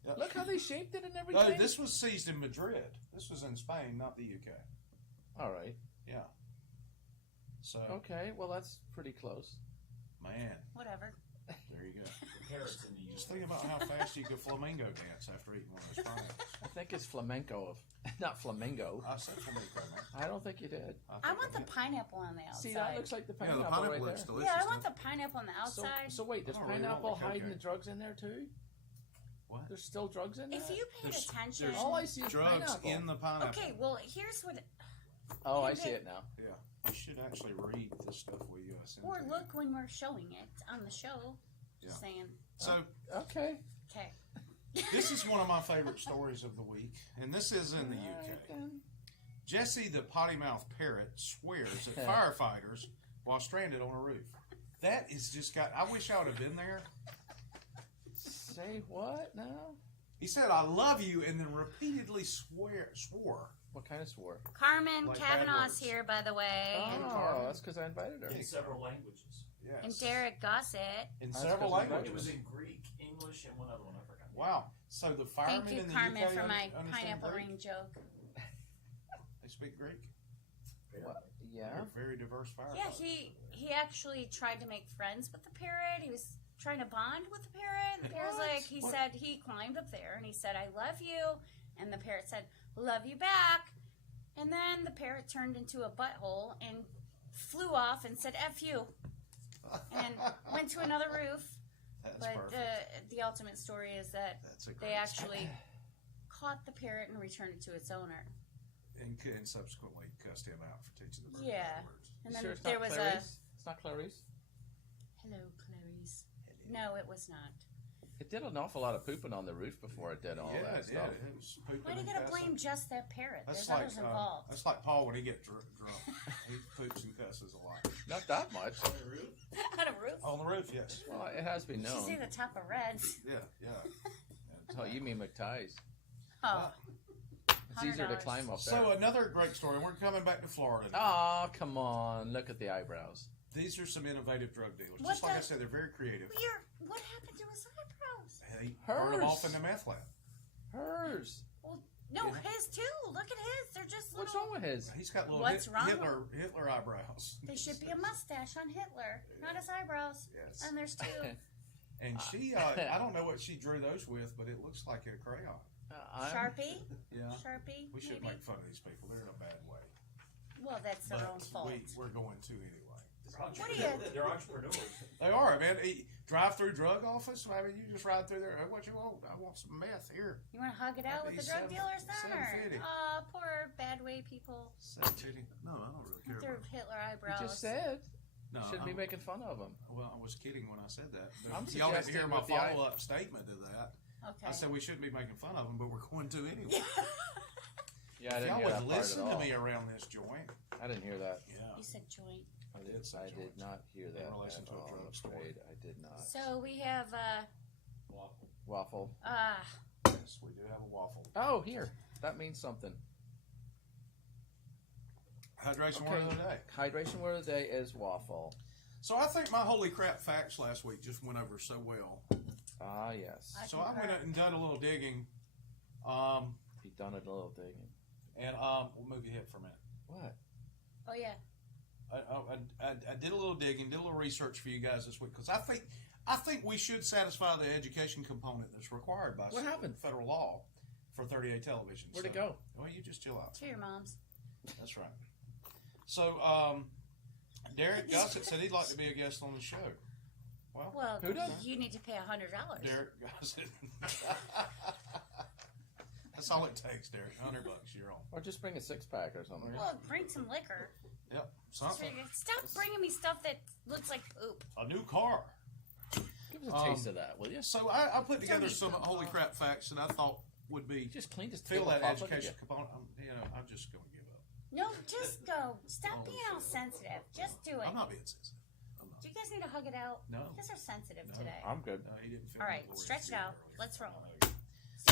Yep. Look how they shaped it and No, everything. this was seized in Madrid. This was in Spain, not the UK. All right. Yeah. So, Okay. Well, that's pretty close. man, Whatever. there you go. Parrots in the Just think about how fast you could flamingo dance after eating one of those pineapples. I think it's flamenco, not flamingo. I said flamingo, man. I don't think you did. I want the pineapple on the outside. See, that looks like the Yeah, pineapple, the pineapple right looks there. delicious. Yeah, I want doesn't the pineapple on the outside. So wait, does I don't really want pineapple the hiding cocaine. the drugs in there too? What? There's still drugs in there. If you paid There's- attention. there's all I see is drugs pineapple. in the pineapple. Okay, well, here's what. Oh, I you see did- it now. Yeah. You should actually read the stuff we send Or to you. look when we're showing it on the show. Just Yeah. saying. So, Okay. Okay. this is one of my favorite stories of the week, and this is in the UK. Jesse the potty mouth parrot swears at firefighters while stranded on a roof. That is just got. I wish I would have been there. Say what now? He said, "I love you," and then repeatedly swore. What kind of swore? Carmen Like bad Kavanaugh's words. here, by the way. Oh, that's because I invited her. in several languages. Yes. And Derek Gossett. in That's several 'cause we languages. It was in Greek, English, and one other one I forgot. Wow. So the firemen Thank you, in the Carmen, UK for my understand pineapple Greek? ring joke. They speak Greek. What? Yeah. They're very diverse firefighters. Yeah, he actually tried to make friends with the parrot. He was trying to bond with the parrot. The parrot was What? like, he What? said he climbed up there and he said, "I love you," and the parrot said, "Love you back." And then the parrot turned into a butthole and flew off and said, "F you," and went to another roof. That's But perfect. the ultimate story is that That's a great they actually caught the parrot and returned it to its owner. and subsequently cussed him out for teaching the bird Yeah. afterwards. And You then sure it's there not was Clarice? It's not Clarice. Hello, Clarice. No, it was not. It did an awful lot of pooping on the roof before it did all Yeah, that it stuff. did. It was pooping Why do you and gotta cussing. blame just that parrot? That's There's like others involved. that's like Paul when he gets drunk. He poops and cusses a lot. Not that much. On a roof? On the roof, yes. Well, it has been You should see known. the top of Red's. Yeah, yeah. Oh, you mean McTie's? Oh, It's easier to $100. climb up So there. another great story. We're coming back to Florida. Oh, come on! Look at the eyebrows. These are some innovative drug dealers. What Just like I the- said, they're very creative. what happened to his eyebrows? They burn them Hers. off in the meth lab. Hers. Well, no, Yeah. his too. Look at his. They're just What's little. wrong with his? He's got little What's wrong? Hitler eyebrows. They should be a mustache on Hitler, not his eyebrows. Yes. And there's two. And she, I don't know what she drew those with, but it looks like a crayon. Sharpie? Yeah. Sharpie? We should maybe? make fun of these people. They're in a bad way. Well, that's their own But fault. we're going to anyway. What do you- They're entrepreneurs. They are, man. Drive-through drug office. I mean, you just ride through there. Hey, what you want? I want some meth here. You want to hug it out with the drug dealers then? Or? $7.50. Poor bad way people $7.50. No, I don't really care with their about it. Hitler You eyebrows. just said. No, Shouldn't be I'm- making fun of him. Well, I was kidding when I said that. But I'm y'all didn't hear suggesting my with the eye- follow-up statement to that. Okay. I said we shouldn't be making fun of them, but we're going to anyway. Yeah, I If didn't y'all hear would that part listen at to all. me around this joint. I didn't hear that. Yeah. You said joint. I did did, say I joint. did not hear that. relation at to a all, drug I'm story. afraid. I did not. So we have, Waffle. Yes, we do have a waffle. Oh, here. That means something. Hydration word of the day. Hydration word of the day is waffle. So I think my holy crap facts last week just went over so well. Ah, yes. So I went out and done a little digging. You've done a little digging. And we'll move your head for a minute. What? Oh yeah. I did a little digging, did a little research for you guys this week because I think we should satisfy the education component that's required by What happened? federal law for 38 television. Where'd it go? Well, you just chill out. To your mom's. That's right. So Derek Gossett said he'd like to be a guest on the show. Well, Who does? you need to pay $100. Derek Gossett. That's all it takes, Derek. $100, you're on. Or just bring a 6-pack or something. Well, bring some liquor. Yep, something. Stop bringing me stuff that looks like poop. A new car. Give us a taste of that, will you? So I put together Don't eat some them. holy crap facts that I thought would be Just clean this fill table that off. Look at education you. component. I'm just going to give up. No, just go. Stop being all sensitive. Just do it. I'm not being sensitive. I'm not. Do you guys need to hug it out? No. You guys are sensitive No. today. I'm good. No, he didn't feel All right, my glory stretch it earlier. out. Let's roll.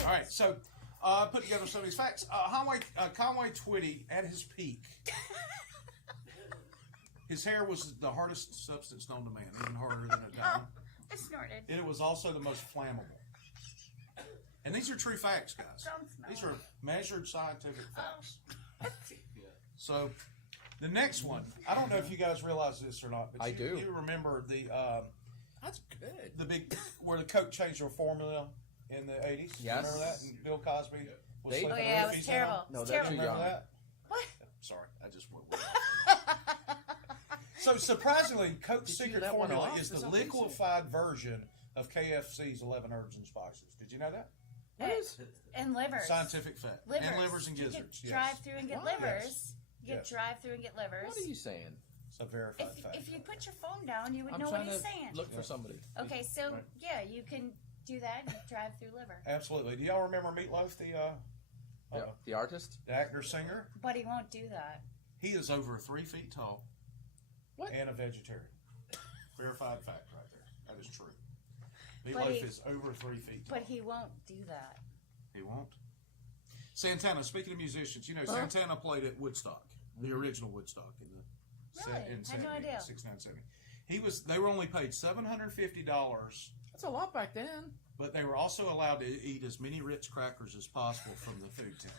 All right, so I put together some of these facts. Conway Twitty, at his peak, his hair was the hardest substance known to man, even harder than a diamond. I snorted. And it was also the most flammable. And these are true facts, guys. Don't smell These it. are measured scientific facts. So, the next one, I don't know if you guys realize this or not, but I do. You remember the That's good. the big where the Coke changed their formula in the 80s? Yes. Remember that? And Bill Cosby was They- sleeping Oh yeah, it with was his terrible. hand? No, It's they're terrible. too Remember young. that? What? Sorry, I just went with So surprisingly, Coke's Did you secret let one formula off is or the something? liquefied version of KFC's 11 herbs and spices. Did you know that? And livers. Scientific fact. Livers. And livers and You gizzards. could Yes. drive through and get What? livers. Yes. You could Yes. drive through and get livers. What are you saying? It's a verified fact. If you put your phone down, you would I'm know what trying he's to saying. look for somebody. Okay, so Right. yeah, you can do that and drive through liver. Absolutely. Do y'all remember Meatloaf, The artist? the actor-singer? But he won't do that. He is over 3 feet tall. What? And a vegetarian. Verified fact right there. That is true. But Meatloaf he- is over 3 feet tall. But he won't do that. He won't. Santana, speaking of musicians, you know, Santana played at Woodstock, the original Woodstock in the Really? in Had no idea. 69, 70. They were only paid $750, That's a lot back then. but they were also allowed to eat as many Ritz crackers as possible from the food tent.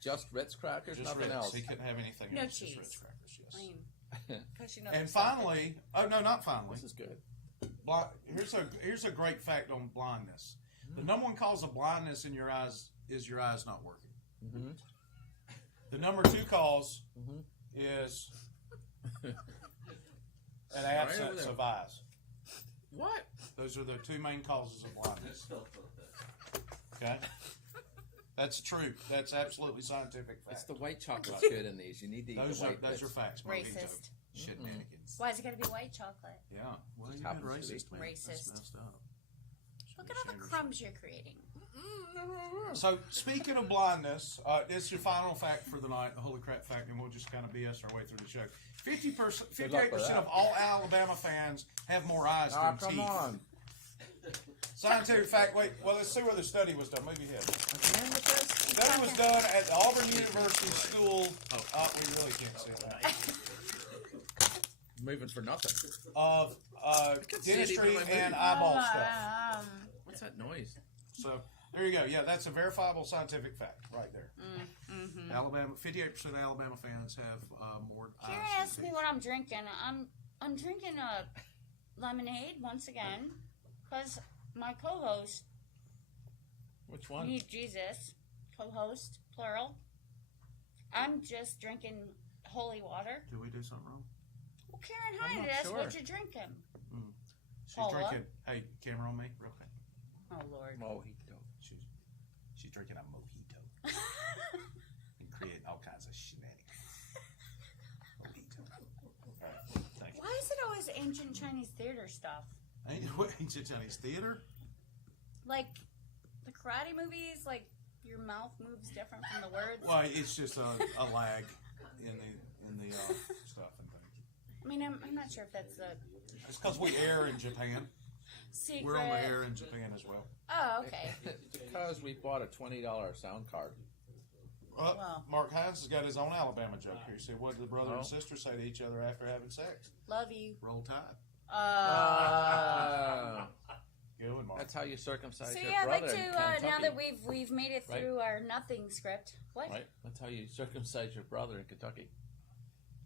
Just Ritz crackers, Just nothing Ritz. else. He couldn't have anything No else. cheese. Just Ritz crackers, yes. I mean, because you know. And there's something. finally, oh no, not finally. This is good. Here's a great fact on blindness. The number one cause of blindness in your eyes is your eyes not working. Mm-hmm. The number 2 cause is an absence of eyes. What? Those are the 2 main causes of blindness. Okay, that's true. That's absolutely scientific It's fact. the white chocolate's good in these. You need to eat Those the are white those bits. are facts. Racist. Mojito. Shenanigans. Why is it got to be white chocolate? Yeah. Well, you've been happens to be. racist, man. That's Racist. messed up. Look at all the crumbs you're creating. So, speaking of blindness, this is your final fact for the night, the holy crap fact, and we'll just kind of BS our way through the show. 58% that. of all Alabama fans have more eyes Ah, than come teeth. on. Scientific fact, wait, well, let's see where the study was done. Move your head. Again with those Study was done at the Auburn University School, we really can't see that, Moving for nothing. of see it dentistry even when and moving. eyeball stuff. What's that noise? So, there you go. Yeah, that's a verifiable scientific fact right there. 58% of Alabama fans have more eyes Karen than asked me teeth. what I'm drinking. I'm drinking a lemonade once again because my co-host, Which one? need Jesus, co-host plural. I'm just drinking holy water. Did we do something wrong? Well, Karen I'm Hyde not asked sure. what you're drinking. She's Paula? drinking. Hey, camera on me, real quick. Oh Lord. Mojito. She's drinking a mojito and creating all kinds of shenanigans. Mojito. All right, thank you. Why is it always ancient Chinese theater stuff? Ancient Chinese theater. Like the karate movies, like your mouth moves different from the words. Well, it's just a lag in the stuff and things. I mean, I'm not sure if that's a It's because we air in Japan. secret. We're on the air in Japan as well. Oh, okay. Because we bought a $20 sound card. Well. Mark Hines has got his own Alabama joke here. He said, what did the brother Oh. and sister say to each other after having sex? Love you. Roll Tide. Good one, Mark. That's how you circumcise So your yeah, I'd brother like to in now Kentucky. that we've made it Right. through our nothing script. What? Right? That's how you circumcise your brother in Kentucky.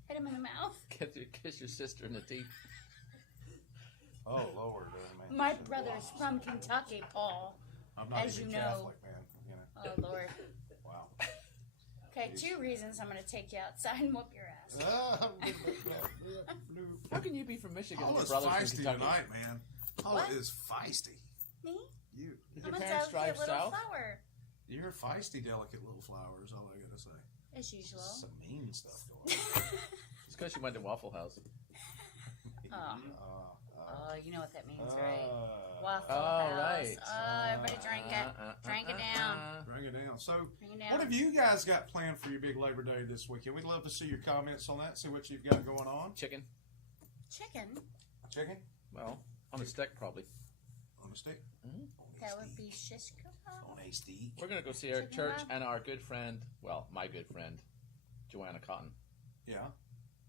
Hit him in the mouth. Kiss your sister in the teeth. Oh, Lord, man. My brother's from Kentucky, Paul. I'm not as even you know. Catholic, man. You know. Oh Lord. Wow. Okay, 2 reasons I'm going to take you outside and whoop your ass. How can you be from Michigan and your Paula's brother's from feisty Kentucky? tonight, man. Paula What? is feisty. Me? You. Did I'm your a parents drive delicate little south? flower, You're a feisty, delicate little flower, is all I gotta say. as usual. Some mean stuff going on. It's because you went to Waffle House. Oh. Oh, you know what that means, right? Waffle Oh, House. right. Oh, everybody drink it. Drink it down. Bring it down. So, Bring it down. what have you guys got planned for your big Labor Day this weekend? We'd love to see your comments on that, see what you've got going on. Chicken? Chicken? Chicken? Well, on a stick probably. On a stick? That would be shish kebab. On a stick. We're going to go see our Chicken church wrap? and our good friend, well, my good friend, Joanna Cotton. Yeah.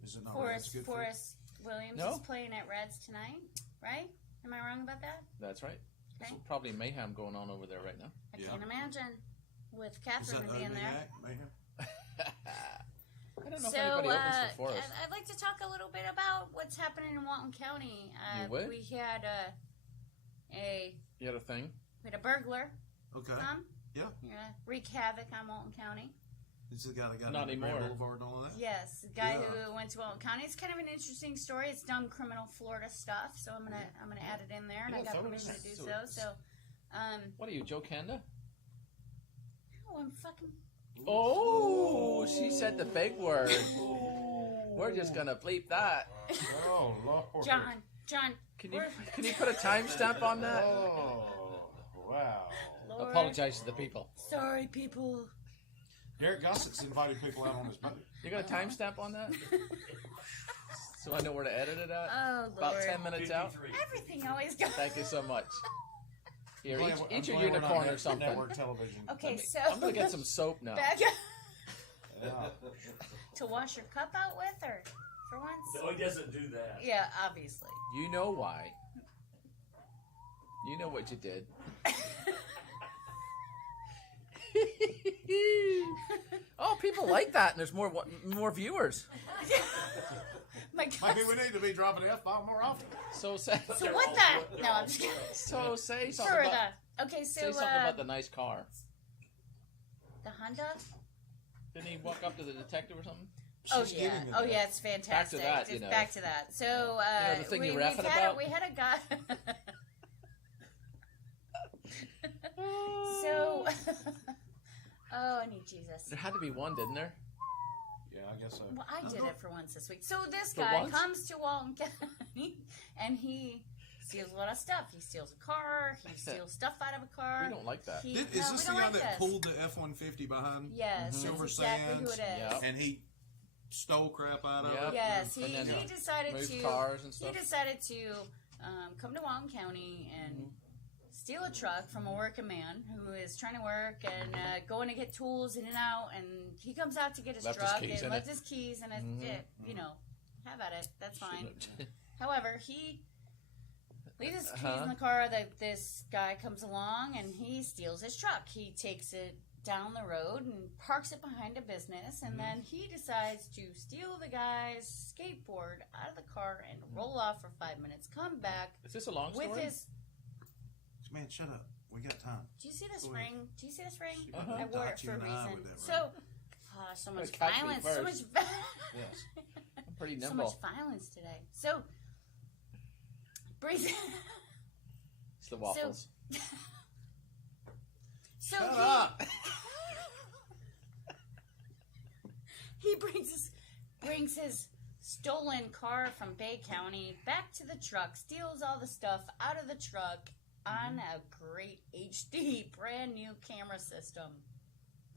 Is it not Red's good for you? Forrest Williams No. is playing at Reds tonight, right? Am I wrong about that? That's right. Okay. There's probably mayhem going on over there right now. I Yeah. can't imagine with Is Catherine that being there. Mayhem? I don't know So, if anybody opens for Forrest. I'd like to talk a little bit about what's happening in Walton County. You would? We had You had a thing? we had a burglar Okay. come. Yeah. Wreak havoc on Walton County. This is the guy that got Not into Grand anymore. Boulevard and all of that? Yes, the guy Yeah. who went to Walton County. It's kind of an interesting story. It's dumb criminal Florida stuff, so I'm gonna add it in there, and Yeah, I got throw it permission in to do there. so. So, What are you, Joe Kenda? oh, I'm fucking. Oh, she said the big word. We're just going to bleep that. Oh, Lord. John, Can you put a timestamp on that? Oh, wow. Lord, Apologize to the people. sorry, people. Garrett Gossett's invited people out on his boat. You got a timestamp on that? So I know where to edit it at? Oh, About Lord. 10 minutes out? Everything always goes. Thank you so much. Here, I'm each glad a we're not unicorn or something. Network television. Okay, so I'm going to get some soap now. back Yeah. to wash your cup out with, or for once. No, he doesn't do that. Yeah, obviously. You know why. You know what you did. Oh, people like that, and there's more viewers. My God. Maybe we need to be dropping the F-bomb more often. So say, So what the? No, I'm just kidding. so say something For about, the. Okay, so say something about the nice car. the Honda. Didn't he walk up to the detective or something? Oh She's yeah, giving me oh that. yeah, it's fantastic. that, you know. Back to that. So know, the thing we, you're we've rapping had about? we had a guy. So, oh, I need Jesus. There had to be one, didn't there? Yeah, I guess so. Well, I did it for once this week. So this For guy once? comes to Walton County, and he steals a lot of stuff. He steals a car. He steals stuff out of a car. We don't like that. He, Is no, this we the don't guy like that this. pulled the F-150 behind? Yes, Silver that's exactly who it Sands? is. Yep. And he stole crap out of Yep. it? Yes, And then, he decided move to. cars and He stuff. decided to come to Walton County and steal a truck from a working man who is trying to work and going to get tools in and out. And he comes out to get his Left his truck keys and in left it. his keys and you know, have at it. That's fine. However, he leaves his keys in the car. This guy comes along and he steals his truck. He takes it down the road and parks it behind a business, and then he decides to steal the guy's skateboard out of the car and roll off for 5 minutes. Come back Is this a long story? with his. Man, shut up. We got time. Do you see this Go ahead. ring? Do you see this ring? Uh-huh. I wore it Dot you for a in the eye reason. with that So, so much Catch me violence. So much. first. Yes. I'm pretty So nimble. much violence today. So, brings. It's the waffles. So Shut he, up. he brings his stolen car from Bay County back to the truck, steals all the stuff out of the truck on a great HD brand new camera system.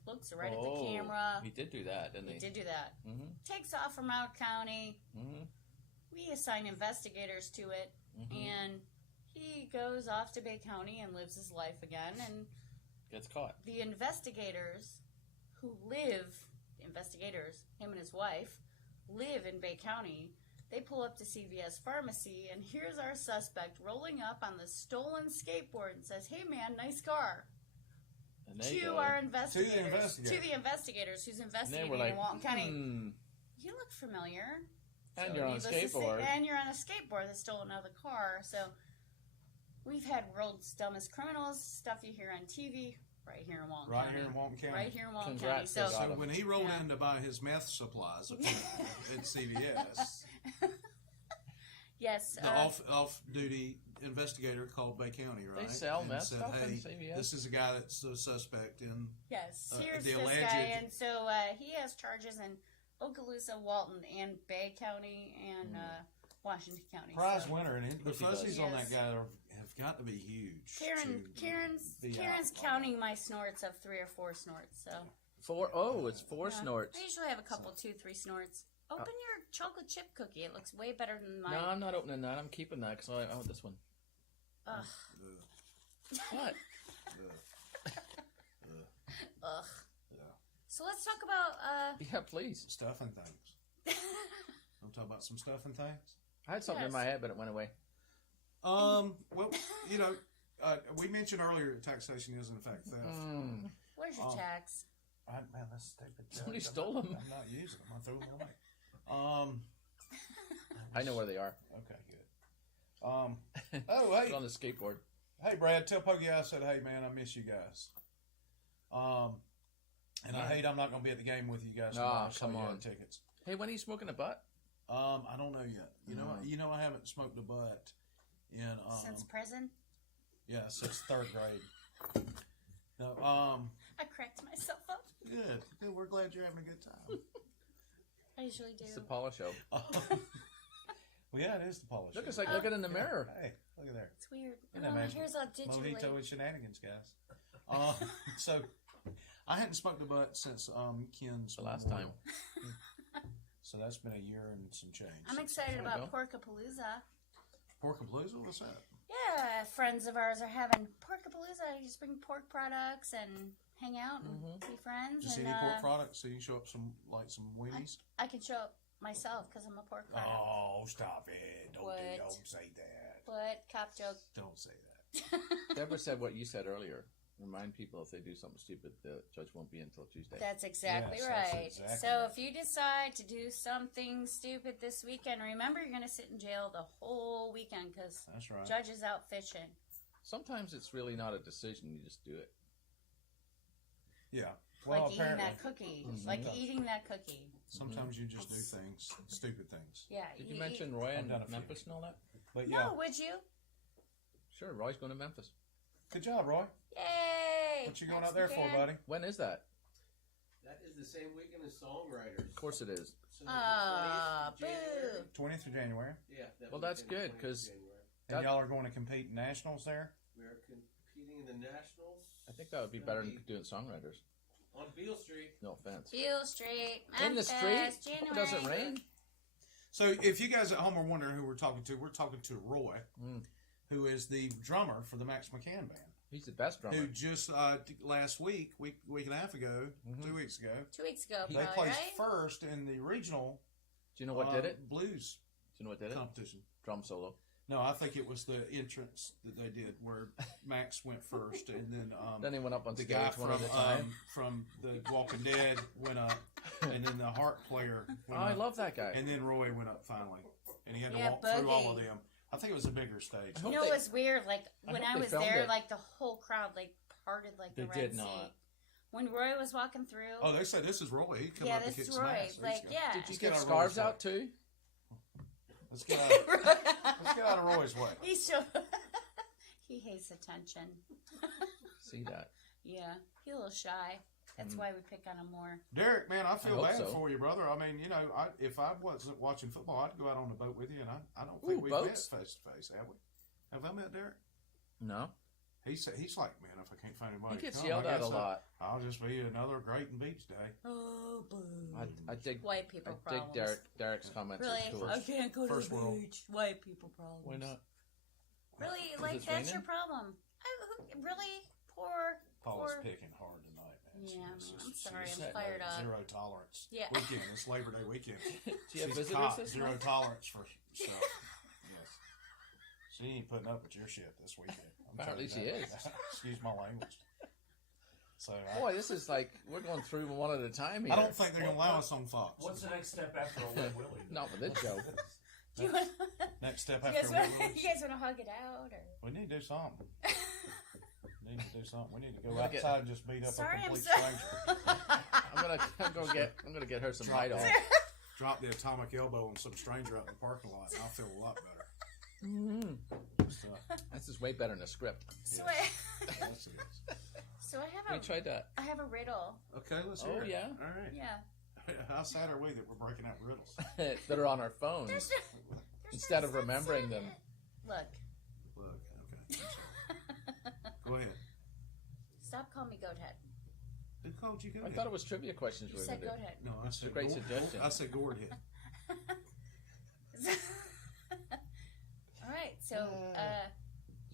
Looks right at the camera. He did do that, didn't he? He did do that. Mm-hmm. Takes off from Mount County. Mm-hmm. We assign investigators to it, and he goes off to Bay County and lives his life again. And Gets caught. the investigators who live, investigators, him and his wife, live in Bay County. They pull up to CVS Pharmacy, and here's our suspect rolling up on the stolen skateboard and says, "Hey man, nice car." And they To go, our investigators. investigators. To the investigators who's and they investigating were like, in Walton County. You look familiar. and So you're on a needless to say- skateboard. and you're on a skateboard that's stolen out of the car. So we've had world's dumbest criminals, stuff you hear on TV, right here in Walton Right County. here in Walton County. Right here in Walton Congrats, County. they So got So him. when he rolled Yeah. in to buy his meth supplies at CVS, yes, the off-duty investigator called Bay County, right? They sell and meth said, stuff in "Hey, CVS?" this is a guy that's the suspect in." yes. the Here's this alleged- guy, and so he has charges in Okaloosa, Walton, and Bay County, and Washington County. Prize so. winner, and the Course he does. fuzzies on that Yes. guy have got to be huge. Karen's be out. counting my snorts of 3 or 4 snorts. So 4. Oh, it's 4 yeah. snorts. I usually have a couple, 2, 3 snorts. Open your chocolate chip cookie. It looks way better than mine. No, I'm not opening that. I'm keeping that because I want this one. Ugh. What? Ugh. Yeah. So let's talk about. Yeah, please. Stuff and things. I'm talking about some stuff and things. I had something in Yes. my head, but it went away. Well, we mentioned earlier that taxation is in fact theft. Where's your tax? Man, that's stupid. Somebody stole them. I'm not using them. I threw them away. I know where they are. Okay, good. Oh, Put hey, on the skateboard. hey, Brad, tell Pokey I said, hey, man, I miss you guys. And I hate I'm not going to be at the game with you guys. tomorrow, so come you had on. tickets. Hey, when are you smoking a butt? I don't know yet. You know, I haven't smoked a butt in Since prison? yeah, since 3rd grade. No, I cracked myself up. good. Good. We're glad you're having a good time. I usually do. It's the Paula show. Well, yeah, it is the polish. Look, it's like looking in the mirror. Hey, look at there. It's weird. Isn't that My magical? hair's all digitally. Mojito and shenanigans, guys. So, I hadn't smoked a butt since Ken's The last memorial. time. So that's been a year and some change. I'm excited There we about go. Porkapalooza. Porkapalooza? What's that? Yeah, friends of ours are having Porkapalooza. You just bring pork products and hang out and be friends. Just and any pork products, so you can show up some weenies. I can show up myself because I'm a pork product. Oh, stop it! What? Don't say that. What? Cop joke. Don't say that. Deborah said what you said earlier. Remind people if they do something stupid, the judge won't be until Tuesday. That's exactly Yes, that's right. exactly So right. if you decide to do something stupid this weekend, remember you're going to sit in jail the whole weekend because That's right. judge is out fishing. Sometimes it's really not a decision. You just do it. Yeah. Well, Like eating apparently, that cookie. Like eating that cookie. sometimes you just do things, stupid things. Yeah. Did you mention Roy I've and done a few. Memphis and all that? But yeah, No, would you? Sure, Roy's going to Memphis. good job, Roy. Yay! What you going Next out there for, weekend. buddy? When is that? That is the same weekend as Songwriters. Of course it is. So Ah, the 20th of January. boo. 20th of January. Yeah. That Well, that's weekend, good, 20th of 'cause- January. And That- y'all are going to compete in nationals there? We are competing in the Nationals. I think that would be It's better gonna than doing songwriters. on Beale Street. No offense. Beale Street. In the Memphis, street? January. It doesn't rain? So if you guys at home are wondering who we're talking to Roy, who is the drummer for the Max McCann band, He's the best drummer. who just last week and a half ago, 2 weeks ago, 2 weeks ago, they probably, placed right? first in the regional Do you know what did it? blues Do you know what did it? competition. Drum solo. No, I think it was the entrance that they did where Max went first, and then Then he went up on the stage guy one at a time. from the Walking Dead went up, and then the harp player Oh, went I up, love that guy. and then Roy went up finally, and he had to Yeah, walk through all of Boogie. them. I think it was a bigger stage. I You hope know, they- it was weird. Like, I when hope I they was filmed there, it. like, the whole crowd, like, parted like the They Red did Sea. not. When Roy was walking through, Oh, they said this is Roy. He come yeah, up and this kick is some Roy. ass. Like, yeah. Did you Let's get get our scarves Roy's out too? Let's get out of Roy's way. He's so... he hates attention. See that? Yeah, he's a little shy. That's why we pick on him more. Derek, man, I feel hope bad so. for you, brother. I mean, you know, if I wasn't watching football, I'd go out on the boat with you, and I don't think Ooh, we've boats? met face to face, have we? Have I met Derek? No. He's like, man, if I can't find anybody, He gets to come, yelled I at a guess lot. I'll just be another great and beach day. Oh, boo. I dig. White people I dig problems. Derek's comments. Really? Are cool. I can't go to First the world. beach. White people problems. Why not? Really? Is Like, it that's your raining? problem. Really? Poor. Paula's poor. picking hard tonight, man. Yeah, man, I'm sorry. She's I'm setting fired a up. Zero tolerance. Yeah. Weekend. It's Labor Day weekend. Do you have She's visitors caught this zero month? tolerance for stuff. Yes. She ain't putting up with your shit this weekend. I'm Apparently telling you she that. is. Excuse my language. So Boy, this is like we're going through one at a time here. I don't think they're gonna allow us on Fox. What's the next step after a Wet Willie? Not with this joke. Do you, want, Next step you, after guys want, Willie? you guys want to hug it out? Or? We need to do something. We need to do something. We need to go Gotta get- outside and just beat up Sorry, a I'm complete sorry. stranger. I'm gonna get her some light on. Drop the atomic elbow on some stranger out in the parking lot, and I'll feel a lot better. This is way better than a script. So, Yes, it is. so We tried that. I have a riddle. Okay, let's Oh, hear it. yeah? All right. Yeah. How sad are we that we're breaking out riddles? that are on our phones There's instead no of remembering sense them. in it. Look, Look, okay. I'm sorry. Go ahead. stop calling me Goathead. Who called you? Go I ahead. thought it was trivia questions You we were said going to do. Goathead. No, I said a great Gord- suggestion. I said gourd head. All right, so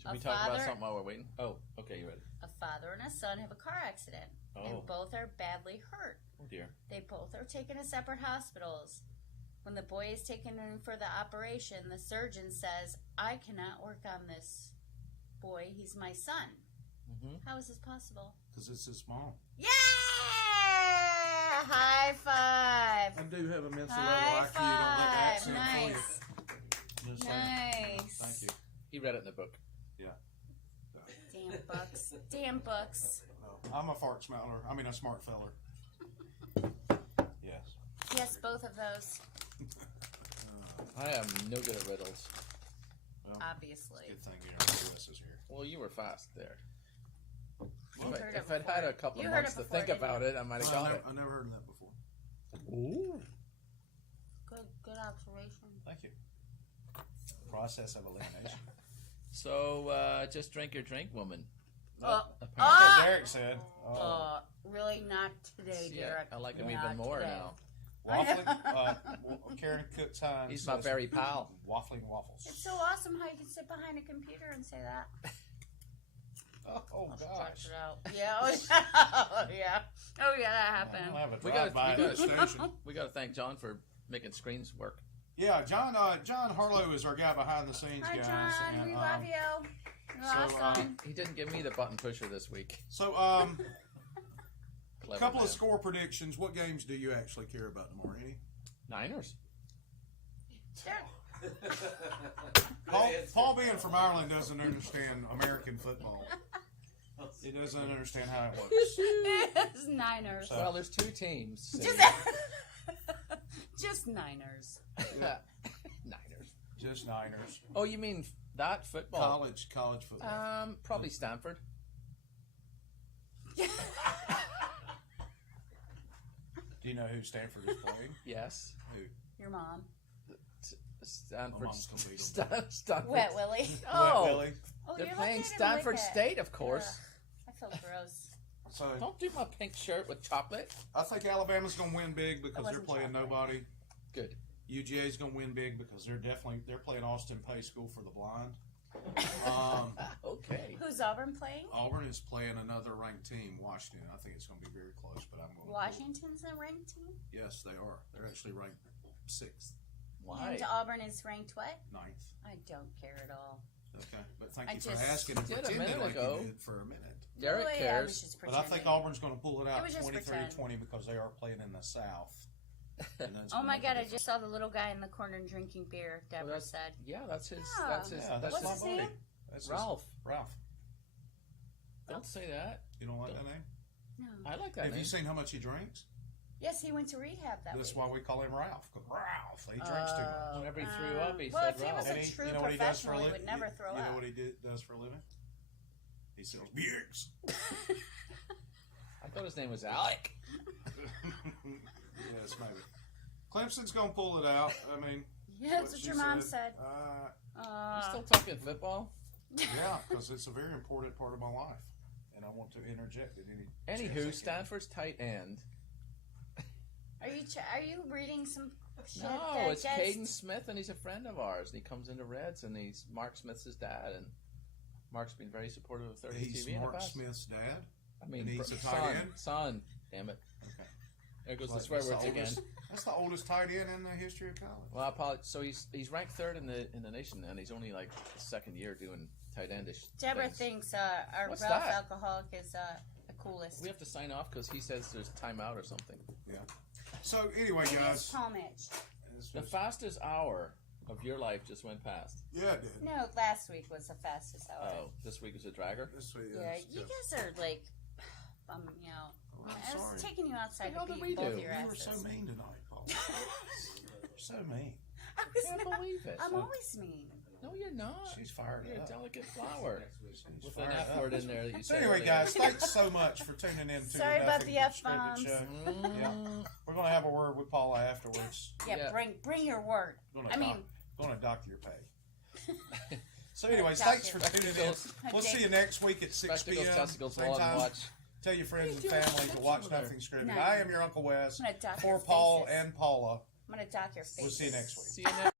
Should we a talk about father- something while we're waiting? Oh, okay, you ready? a father and a son have a car accident, Oh. and both are badly hurt. Oh dear. They both are taken to separate hospitals. When the boy is taken in for the operation, the surgeon says, "I cannot work on this boy. He's my son." Mhm. How is this possible? Because it's his mom. Yeah! High five! I do have a mental High level IQ. Don't let the five! accent Nice. fool you. Just saying. Nice. Thank you. He read it in the book. Yeah. Damn books. Damn books. I'm a fart smeller. I mean, a smart feller. Yes. Yes, both of those. I am no good at riddles. Well, Obviously. good thing Lewis is here. Well, you were fast there. You heard it If I'd before. had a couple You of heard months it to before, think didn't about you? it, I might have Well, got it. I never heard of that before. Ooh. Good observation. Thank you. Process of elimination. So, just drink your drink, woman. That's Apparently. what Derek said. Really not today, Yeah, Derek. I like him Not even more today. now. Waffling. Karen Cook's Hines. He's my very pal. Waffling waffles. It's so awesome how you can sit behind a computer and say that. Oh Stretch gosh. it out. Yeah. Oh yeah. Oh yeah. That I'll happened. have a We gotta- drive-by we at the gotta- station. We got to thank John for making screens work. Yeah, John Harlow is our guy behind the scenes, Hi, guys. John. and, We love you. You're so, awesome. He didn't give me the button pusher this week. So, Clever couple man. of score predictions. What games do you actually care about tomorrow? Any? Niners. Paul being from Ireland doesn't understand American football. He doesn't understand how it works. It's Niners. So- Well, there's two teams. see? Just Niners. Niners. Just Niners. Oh, you mean that football? College football. Probably Stanford. Do you know who Stanford is playing? Yes. Who? Your mom. Stanford. My mom's gonna beat 'em. Stanford. Wet Willie. Oh, Wet Willie. Oh, they're you're playing looking at him Stanford with it. State, of course. Ugh, I feel gross. So Don't do my pink shirt with chocolate. I think Alabama's going to win big because they're wasn't playing chocolate. nobody. Good. UGA's going to win big because they're playing Austin Pay School for the Blind. Okay. Who's Auburn playing? Auburn is playing another ranked team, Washington. I think it's going to be very close, but I'm going. Washington's a ranked team. Yes, they are. They're actually ranked 6th, Why? And Auburn is ranked what? 9th. I don't care at all. Okay, but thank I you for just asking and did a pretending minute like ago. you did for a minute. Derek Oh, yeah, I cares. was just But I pretending. think Auburn's going to pull it out It was just 23-20 because they are playing in the South. And that's Oh gonna my make a god! I difference. just saw the little guy in the corner drinking beer. Deborah that's- said. Yeah, that's his. Yeah. That's his. Yeah, that's What's my his buddy. name? That's Ralph. Ralph. Don't say that. You don't like that name? No. I like that Have name. you seen how much he drinks? Yes, he went to rehab that That's week. why we call him Ralph. 'Cause Ralph, he drinks too much. Whenever he threw up, he well, said if he Ralph. was And a true you know what he does for a professional, he living? would never throw You up. know what he does for a living? He sells beers. I thought his name was Alec. Yes, maybe. Clemson's gonna pull it out. I mean, Yeah, that's what she your mom said. You still talking football? Yeah, because it's a very important part of my life, and I want to interject at any. chance I Anywho, can. Stanford's tight end. Are you reading some shit? No, that it's gets- Caden Smith, and he's a friend of ours. And he comes into Reds, and he's Mark Smith's his dad. And Mark's been very supportive of 30 He's TV in the Mark past. Smith's dad. I mean, And he's a tight end? son. Damn it. Okay. There goes the That's swear the words again. oldest- That's the oldest tight end in the history of college. Well, so he's ranked third in the nation, and he's only like his second year doing tight endish. Deborah things. thinks our What's Ralph that? alcoholic is the coolest. We have to sign off because he says there's timeout or something. Yeah. So anyway, It is guys, Palmage. this The was- fastest hour of your life just went past. yeah, it did. No, last week was the fastest hour. Oh, this week was a dragger. This week, Yeah, it's you just- guys are like bumming me out. Oh, I'm I was sorry. taking you outside What to the hell beat did we both do? your You were asses. so mean tonight, Paul. You're so mean. I I was can't not, believe it. I'm always mean. No, you're not. She's fired You're a up. delicate flower She's with an fired F up. word in there that you So said anyway, earlier. guys, thanks so much for tuning in to Sorry the about Nothing the But Scripted F-bombs. show. Yeah, we're gonna have a word with Paula afterwards. Yeah, Yeah. bring your word. Gonna dock your pay. So, anyways, Dock thanks your for tuning in. Spectacles. We'll see you next week at 6 Spectacles, p.m. testicles, Same lawn time. watch. Tell your friends and What are you doing? family to What's watch over there? Nothing Scripted. No. I am your Uncle Wes. I'm gonna dock For your Paul faces. and Paula. I'm gonna dock your face. We'll see you next week. See you next